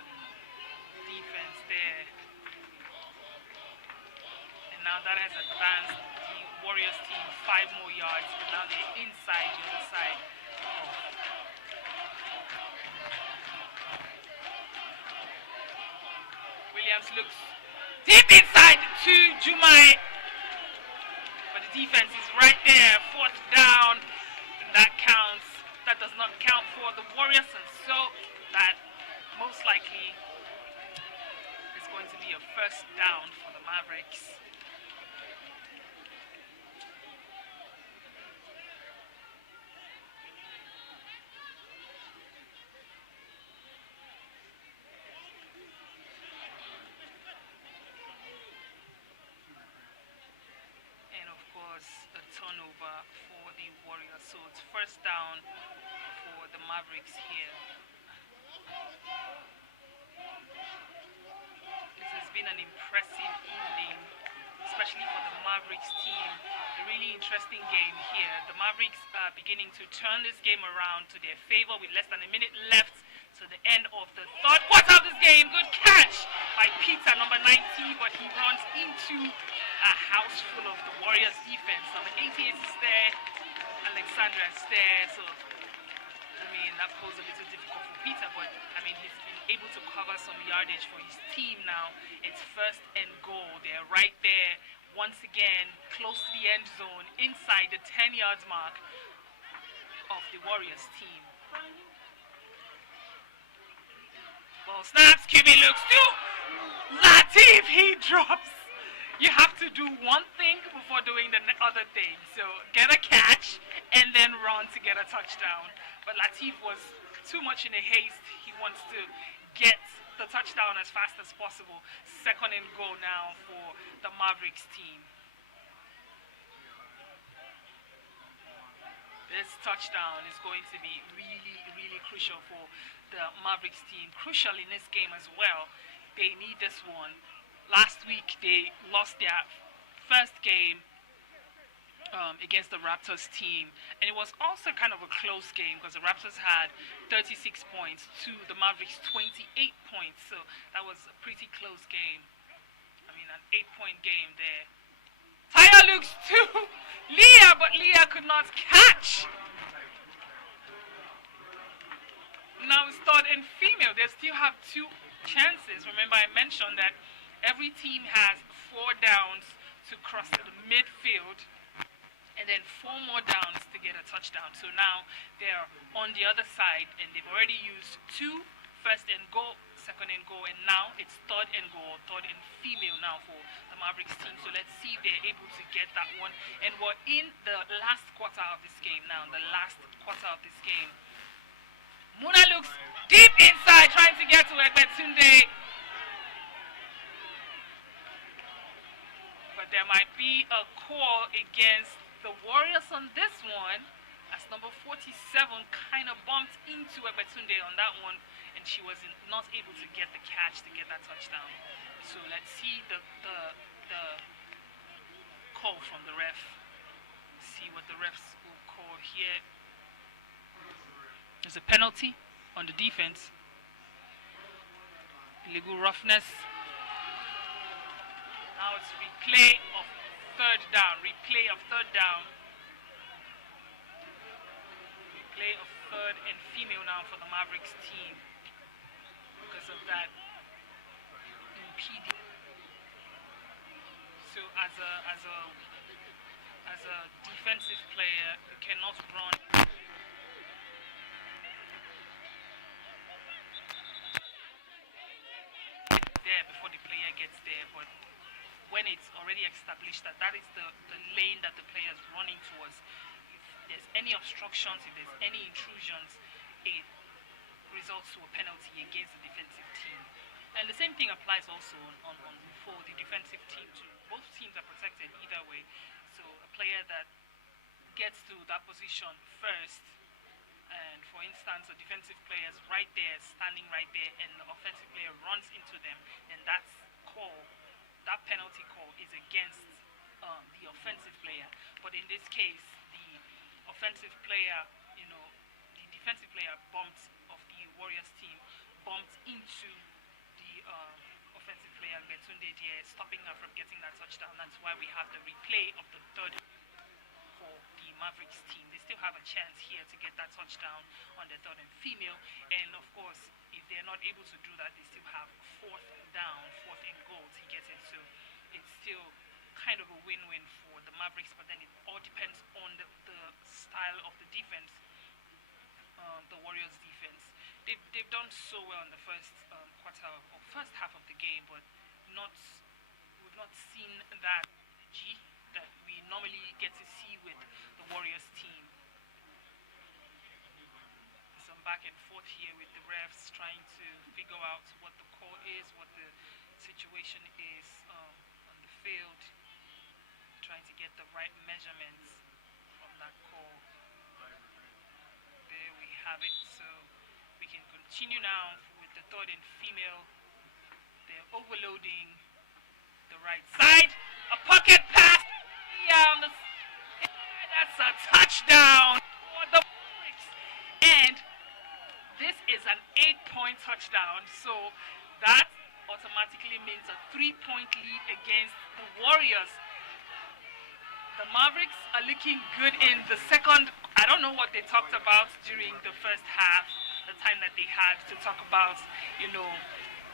defense there. And Now that has advanced the Warriors team 5 more yards. And now they're inside the other side. Williams looks deep inside to Jumai. But the defense is right there. 4th down. And that counts. That does not count for the Warriors. And so that most likely is going to be a 1st down for the Mavericks. A turnover for the Warriors, so it's 1st down for the Mavericks here. This has been an impressive evening, especially for the Mavericks team. A really interesting game here. The Mavericks are beginning to turn this game around to their favor with less than a minute left to the end of the 3rd quarter of this game. Good catch by Peter, number 90, but he runs into a house full of the Warriors defense. Number 88 is there, Alexandra is there, so I mean that posed a little difficult for Peter, but I mean he's been able to cover some yardage for his team now. It's 1st and goal. They're right there once again, close to the end zone, inside the 10 yards mark of the Warriors team. Ball snaps, QB looks to Latif, he drops. You have to do one thing before doing the other thing. So get a catch and then run to get a touchdown. But Latif was too much in a haste. He wants to get the touchdown as fast as possible. 2nd and goal now for the Mavericks team. This touchdown is going to be really, really crucial for the Mavericks team. Crucial in this game as well. They need this one. Last week, they lost their 1st game against the Raptors team. And it was also kind of a close game because the Raptors had 36 points to the Mavericks 28 points. So that was a pretty close game. I mean, an 8-point game there. Tyler looks to Leah, but Leah could not catch. Now it's 3rd and female. They still have 2 chances. Remember, I mentioned that every team has 4 downs to cross to the midfield and then 4 more downs to get a touchdown. So now they're on the other side and they've already used 2 1st and goal, 2nd and goal, and now it's 3rd and goal, 3rd and female now for the Mavericks team. So let's see if they're able to get that one. And we're in the last quarter of this game now, the last quarter of this game. Muna looks deep inside, trying to get to Ebetunde. But there might be a call against the Warriors on this one, as number 47 kind of bumped into Ebetunde on that one, and she was not able to get the catch to get that touchdown. So let's see the call from the ref. See what the refs will call here. There's a penalty on the defense. Illegal roughness. Now it's replay of 3rd down. Replay of 3rd down. Replay of 3rd and female now for the Mavericks team. Because of that impeding. So as a defensive player, you cannot run there before the player gets there, but when it's already established that that is the lane that the player is running towards, if there's any obstructions, if there's any intrusions, it results to a penalty against the defensive team. And the same thing applies also on for the defensive team too. Both teams are protected either way. So a player that gets to that position first, and for instance a defensive player is right there, standing right there, and the offensive player runs into them, and that penalty call is against the offensive player. But in this case, the offensive player, the defensive player bumped of the Warriors team bumped into the offensive player, Betunde Dier, stopping her from getting that touchdown. That's why we have the replay of the third for the Mavericks team. They still have a chance here to get that touchdown on the third and female. And of course, if they're not able to do that, they still have fourth down, fourth and goal to get it. So it's still kind of a win-win for the Mavericks, but then it all depends on the style of the defense, the Warriors defense. They've done so well in the first quarter or first half of the game, but we've not seen that G that we normally get to see with the Warriors team. Some back and forth here with the refs trying to figure out what the call is, what the situation is on the field, trying to get the right measurements from that call. There we have it. So we can continue now with the third and female. They're overloading the right side. A pocket pass. Yeah, that's a touchdown for the Mavericks. And this is an 8-point touchdown. So that automatically means a 3-point lead against the Warriors. The Mavericks are looking good in the second. I don't know what they talked about during the first half, the time that they had to talk about,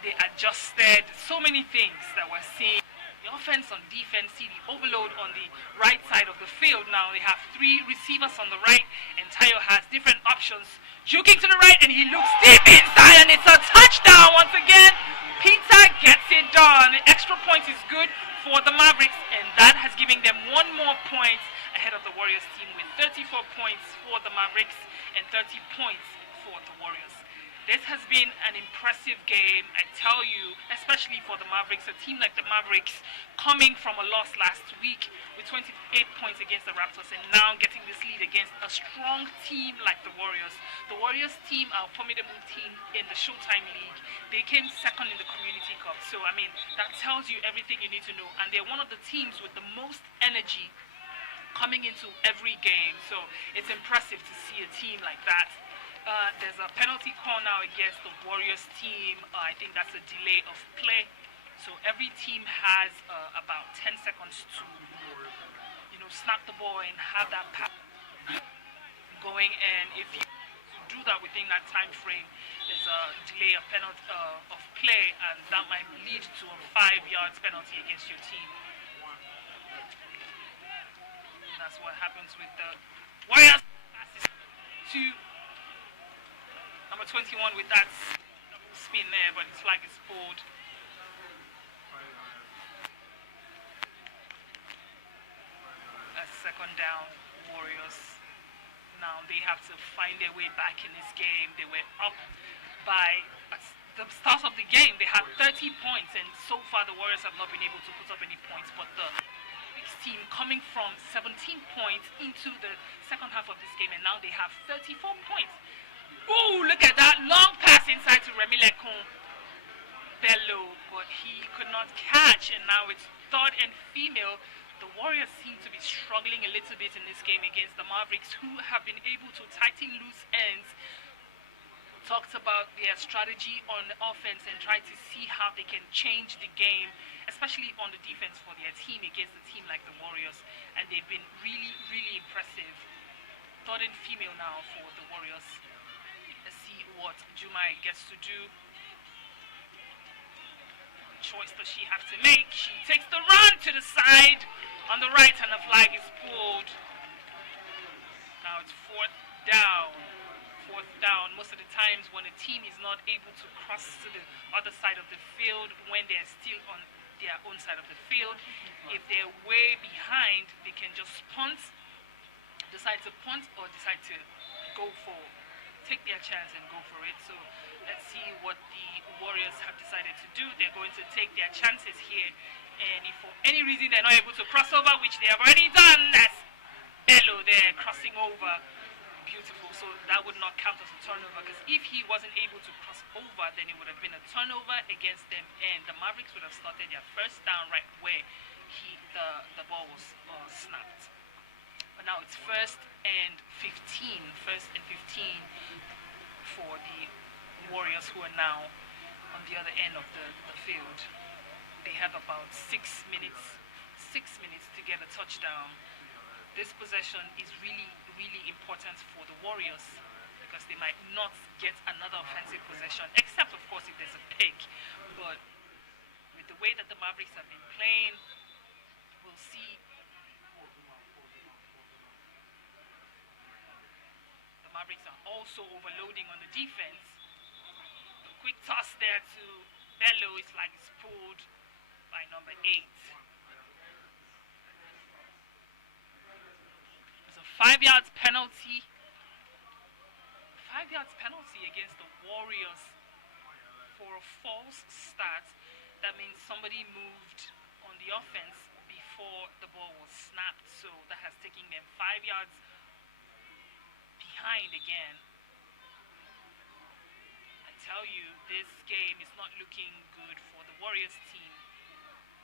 they adjusted so many things that we're seeing. The offense on defense, see the overload on the right side of the field. Now they have 3 receivers on the right, and Tayo has different options. Juking to the right, and he looks deep inside, and it's a touchdown once again. Peter gets it done. The extra point is good for the Mavericks, and that has given them 1 more point ahead of the Warriors team with 34 points for the Mavericks and 30 points for the Warriors. This has been an impressive game, I tell you, especially for the Mavericks, a team like the Mavericks coming from a loss last week with 28 points against the Raptors and now getting this lead against a strong team like the Warriors. The Warriors team are a formidable team in the Showtime League. They came second in the Community Cup, so that tells you everything you need to know. And they're one of the teams with the most energy coming into every game, so it's impressive to see a team like that. There's a penalty call now against the Warriors team. I think that's a delay of play. So every team has about 10 seconds to, snap the ball and have that pass going. And if you do that within that time frame, there's a delay of penalty of play, and that might lead to a 5-yard penalty against your team. And that's what happens with the Warriors. Passes to number 21 with that spin there, but his flag is pulled. A second down, Warriors. Now they have to find their way back in this game. They were up by, at the start of the game, they had 30 points, and so far the Warriors have not been able to put up any points, but the team coming from 17 points into the second half of this game, and now they have 34 points. Oh, look at that long pass inside to Remy Lecon. Bello, but he could not catch, and now it's third and female. The Warriors seem to be struggling a little bit in this game against the Mavericks, who have been able to tighten loose ends. Talked about their strategy on the offense and tried to see how they can change the game, especially on the defense for their team against a team like the Warriors, and they've been really, really impressive. Third and female now for the Warriors. Let's see what Jumai gets to do. Choice does she have to make? She takes the run to the side on the right, and the flag is pulled. Now it's fourth down. Most of the times when a team is not able to cross to the other side of the field when they're still on their own side of the field, if they're way behind, they can just decide to punt or decide to take their chance and go for it. So let's see what the Warriors have decided to do. They're going to take their chances here, and if for any reason they're not able to cross over, which they have already done, that's Bello there crossing over. Beautiful. So that would not count as a turnover, because if he wasn't able to cross over, then it would have been a turnover against them, and the Mavericks would have started their first down right where the ball was snapped. But now it's first and 15 for the Warriors, who are now on the other end of the field. They have about 6 minutes to get a touchdown. This possession is really, really important for the Warriors because they might not get another offensive possession, except of course if there's a pick. But with the way that the Mavericks have been playing, we'll see. The Mavericks are also overloading on the defense. A quick toss there to Bello is like it's pulled by number 8. There's a 5 yards penalty. 5 yards penalty against the Warriors for a false start. That means somebody moved on the offense before the ball was snapped, so that has taken them 5 yards behind again. I tell you, this game is not looking good for the Warriors team.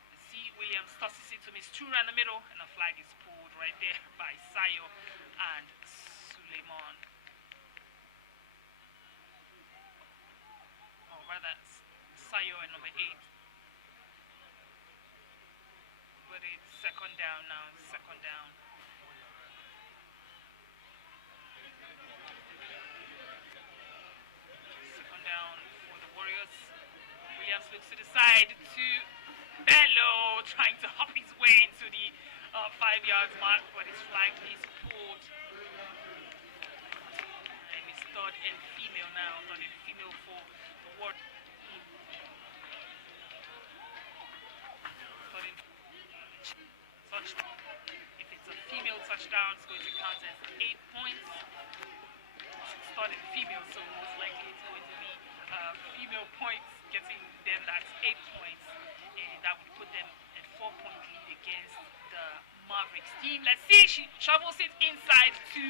You see Williams tosses it to Miss Tura in the middle, and a flag is pulled right there by Sayo and Suleiman. Or rather, Sayo and number 8. But it's second down now, second down. Second down for the Warriors. Williams looks to the side to Bello, trying to hop his way into the 5 yards mark, but his flag is pulled. And it's third and female now, third and female for the Warriors. Touchdown. If it's a female touchdown, it's going to count as 8 points. It's third and female, so most likely it's going to be female points getting them that 8 points, and that would put them at 4-point lead against the Mavericks team. Let's see, she shovels it inside to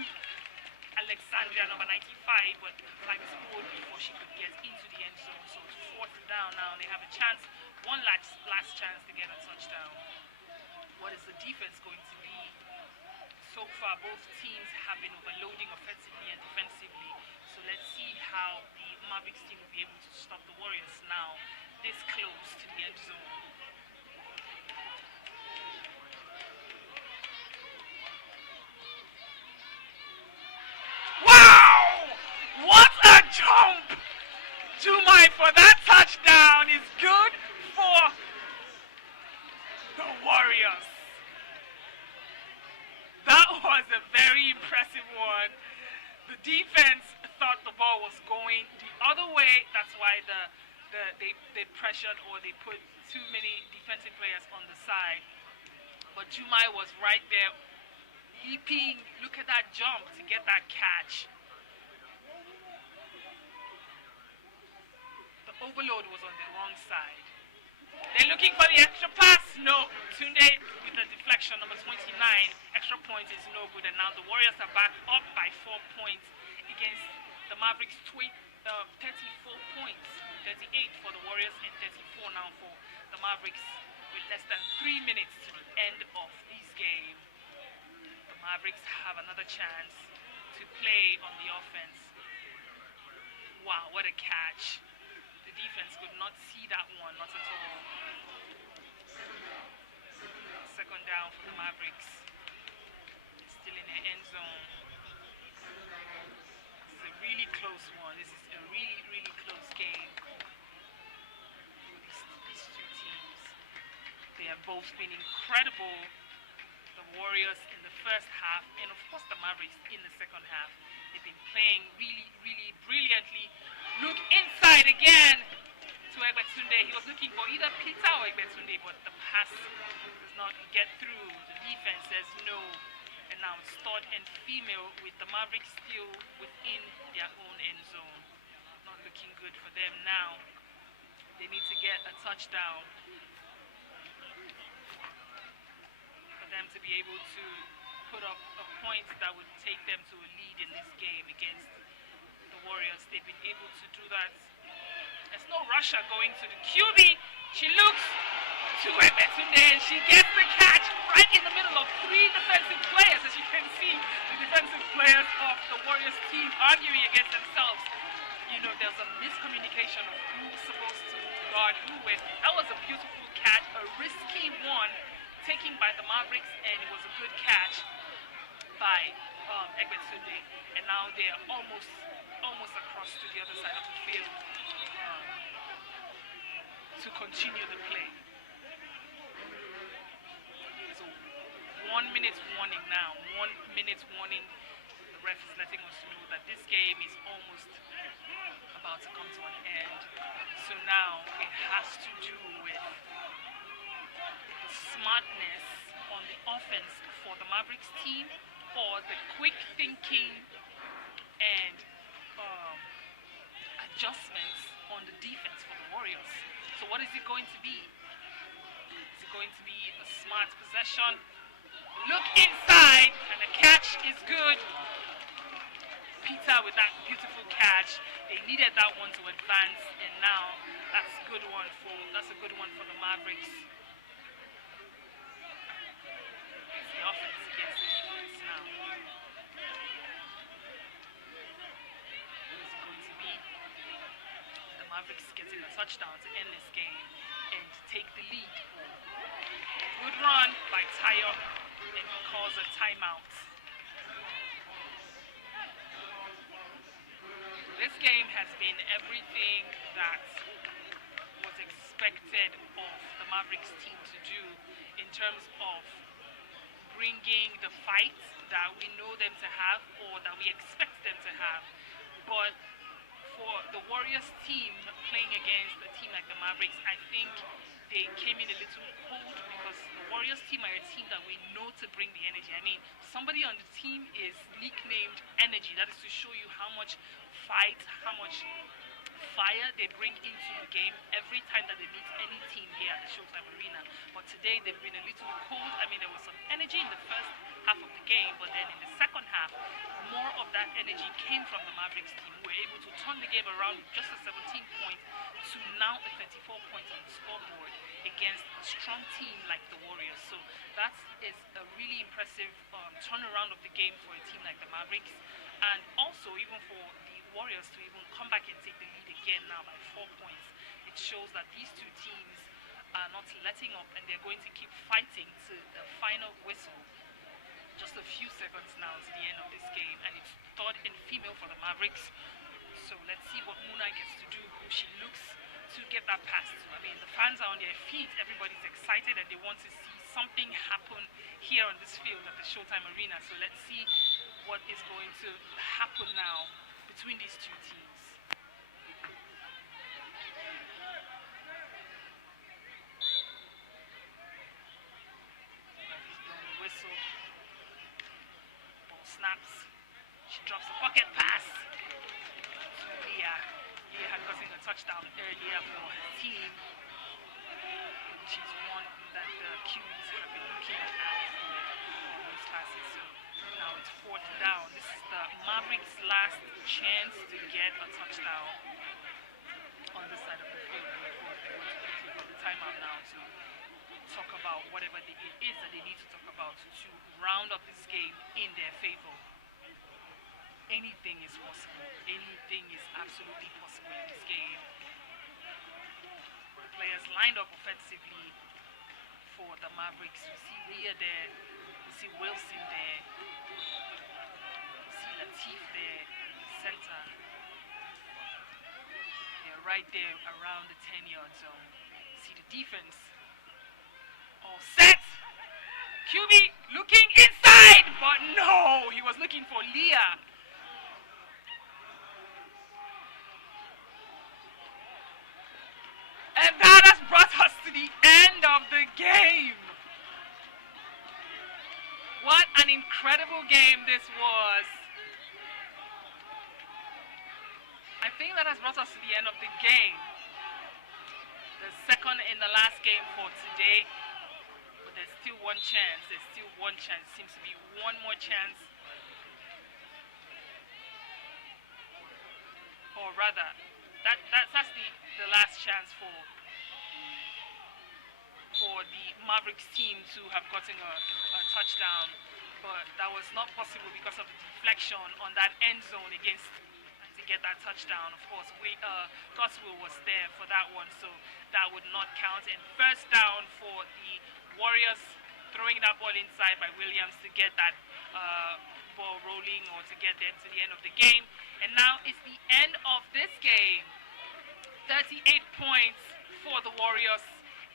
Alexandria, number 95, but flag is pulled before she could get into the end zone. So it's fourth down now. They have a chance, one last chance to get a touchdown. What is the defense going to be? So far, both teams have been overloading offensively and defensively. So let's see how the Mavericks team will be able to stop the Warriors now, this close to the end zone. Wow! What a jump! Jumai for that touchdown is good for the Warriors. That was a very impressive one. The defense thought the ball was going the other way. That's why they pressured, or they put too many defensive players on the side. But Jumai was right there, leaping. Look at that jump to get that catch. The overload was on the wrong side. They're looking for the extra pass. No. Tunde with the deflection, number 29. Extra point is no good. And now the Warriors are back up by 4 points against the Mavericks. 34 points. 38 for the Warriors and 34 now for the Mavericks, with less than 3 minutes to the end of this game. The Mavericks have another chance to play on the offense. Wow, what a catch. The defense could not see that one, not at all. Second down for the Mavericks. Still in the end zone. This is a really close one. This is a really, really close game for these two teams. They have both been incredible. The Warriors in the first half, and of course the Mavericks in the second half. They've been playing really, really brilliantly. Look inside again to Egbetunde. He was looking for either Peter or Egbetunde, but the pass does not get through. The defense says no. And now it's third and female, with the Mavericks still within their own end zone. Not looking good for them now. They need to get a touchdown for them to be able to put up a point that would take them to a lead in this game against the Warriors. They've been able to do that. There's no Russia going to the QB. She looks to Egbetunde and she gets the catch right in the middle of 3 defensive players. As you can see, the defensive players of the Warriors team arguing against themselves. You know, there's a miscommunication of who's supposed to God, that was a beautiful catch, a risky one taken by the Mavericks, and it was a good catch by Egbetunde. And now they're almost across to the other side of the field to continue the play. So 1 minute warning now. 1 minute warning. The ref is letting us know that this game is almost about to come to an end. So now it has to do with the smartness on the offense for the Mavericks team, or the quick thinking and adjustments on the defense for the Warriors. So what is it going to be? Is it going to be a smart possession? Look inside, and the catch is good. Peter with that beautiful catch. They needed that one to advance, and now that's a good one for the Mavericks. It's the offense against the defense now. It's going to be the Mavericks getting a touchdown to end this game and take the lead. Good run by Tayo, and cause a timeout. This game has been everything that was expected of the Mavericks team to do in terms of bringing the fight that we know them to have, or that we expect them to have. But for the Warriors team playing against a team like the Mavericks, I think they came in a little cold, because the Warriors team are a team that we know to bring the energy. I mean, somebody on the team is nicknamed Energy. That is to show you how much fight, how much fire they bring into the game every time that they meet any team here at the Showtime Arena. But today they've been a little cold. I mean, there was some energy in the first half of the game, but then in the second half, more of that energy came from the Mavericks team, who were able to turn the game around with just a 17 point to now a 34 points on the scoreboard against a strong team like the Warriors. So that is a really impressive turnaround of the game for a team like the Mavericks, and also even for the Warriors to even come back and take the lead again now by 4 points. It shows that these two teams are not letting up, and they're going to keep fighting to the final whistle. Just a few seconds now to the end of this game, and it's third and female for the Mavericks. So let's see what Muna gets to do, who she looks to get that pass to. I mean, the fans are on their feet, everybody's excited, and they want to see something happen here on this field at the Showtime Arena. So let's see what is going to happen now between these two teams. Whistle. Ball snaps. She drops a bucket pass to Leah. Leah had gotten a touchdown earlier for her team. She's one that the QBs have been looking at for these passes. So now it's fourth down. This is the Mavericks' last chance to get a touchdown on this side of the field before they want to take the timeout now to talk about whatever it is that they need to talk about to round up this game in their favor. Anything is possible. Anything is absolutely possible in this game. The players lined up offensively for the Mavericks. We see Leah there. We see Wilson there. We see Latif there in the center. They're right there around the 10-yard zone. See the defense. All set. QB looking inside, but no, he was looking for Leah. And that has brought us to the end of the game. What an incredible game this was. I think that has brought us to the end of the game. The second and the last game for today. But there's still one chance. There's still one chance. Seems to be one more chance. Or rather, that's the last chance for the Mavericks team to have gotten a touchdown, but that was not possible because of the deflection on that end zone against get that touchdown. Of course, Goswell was there for that one, so that would not count. And first down for the Warriors, throwing that ball inside by Williams to get that ball rolling or to get them to the end of the game. And now it's the end of this game. 38 points for the Warriors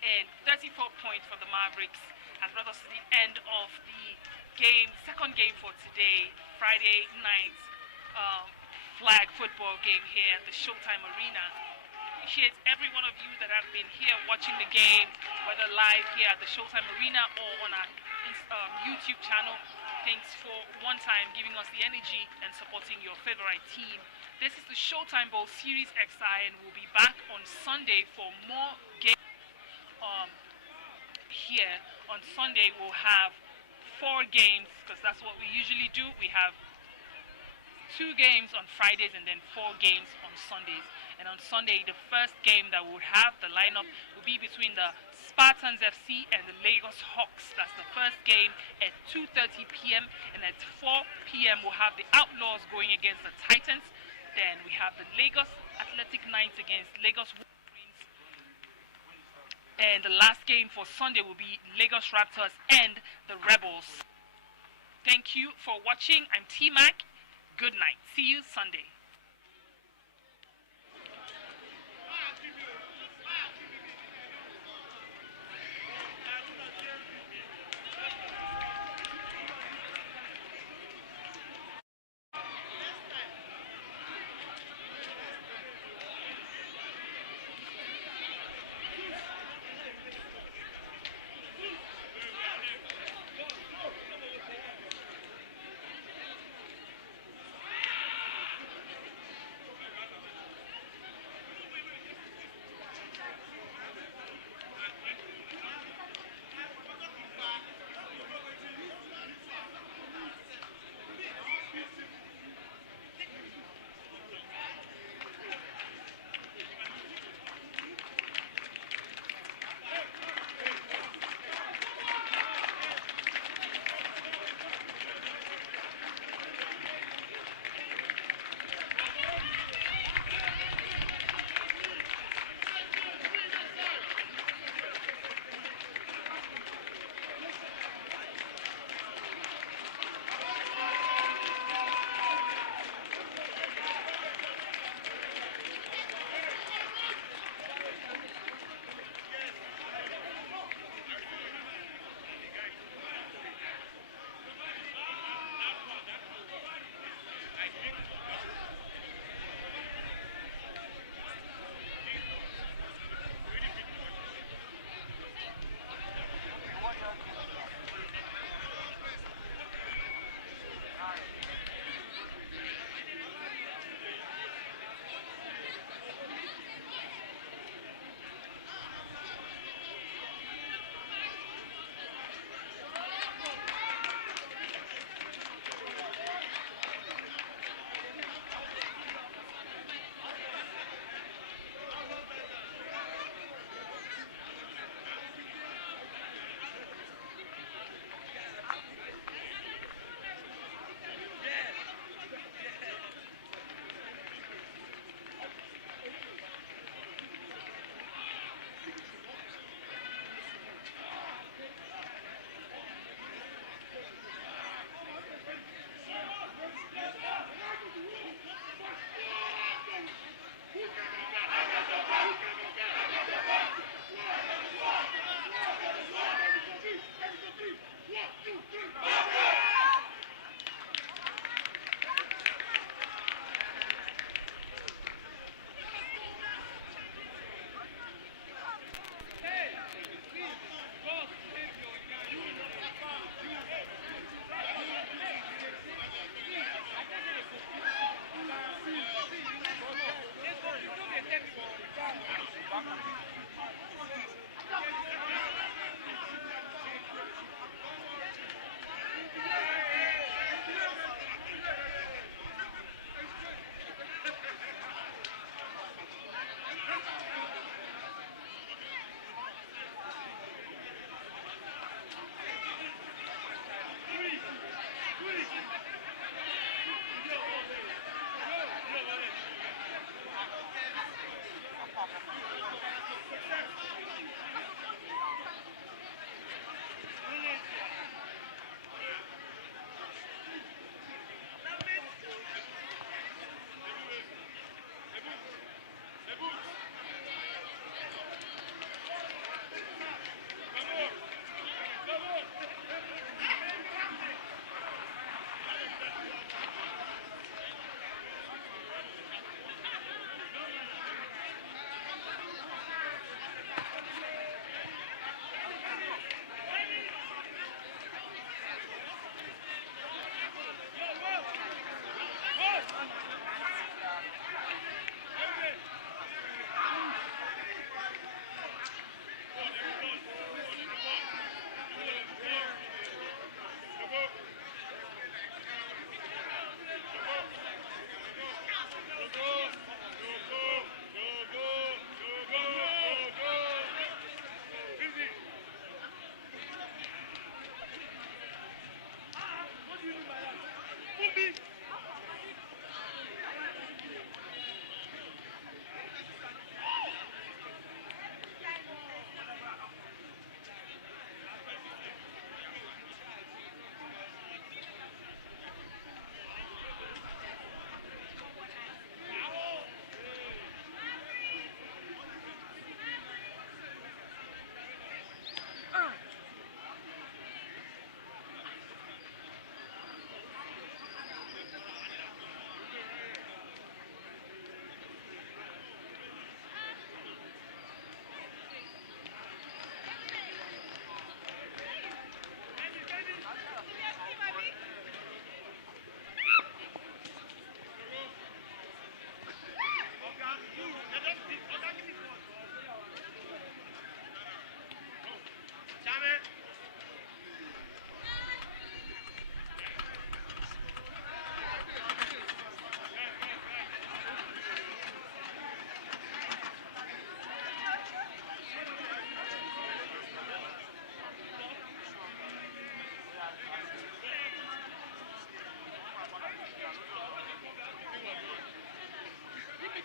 and 34 points for the Mavericks has brought us to the end of the game, second game for today, Friday night flag football game here at the Showtime Arena. Appreciate every one of you that have been here watching the game, whether live here at the Showtime Arena or on our YouTube channel. Thanks for one time giving us the energy and supporting your favorite team. This is the Showtime Bowl Series XI, and we'll be back on Sunday for more games. Here on Sunday we'll have 4 games, because that's what we usually do. We have 2 games on Fridays and then 4 games on Sundays. And on Sunday, the first game that we'll have, the lineup will be between the Spartans FC and the Lagos Hawks. That's the first game at 2:30 p.m. and at 4 p.m. we'll have the Outlaws going against the Titans. Then we have the Lagos Athletic Knights against Lagos Wolverines. And the last game for Sunday will be Lagos Raptors and the Rebels. Thank you for watching. I'm T-Mac. Good night. See you Sunday.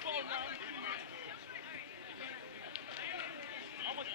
How much?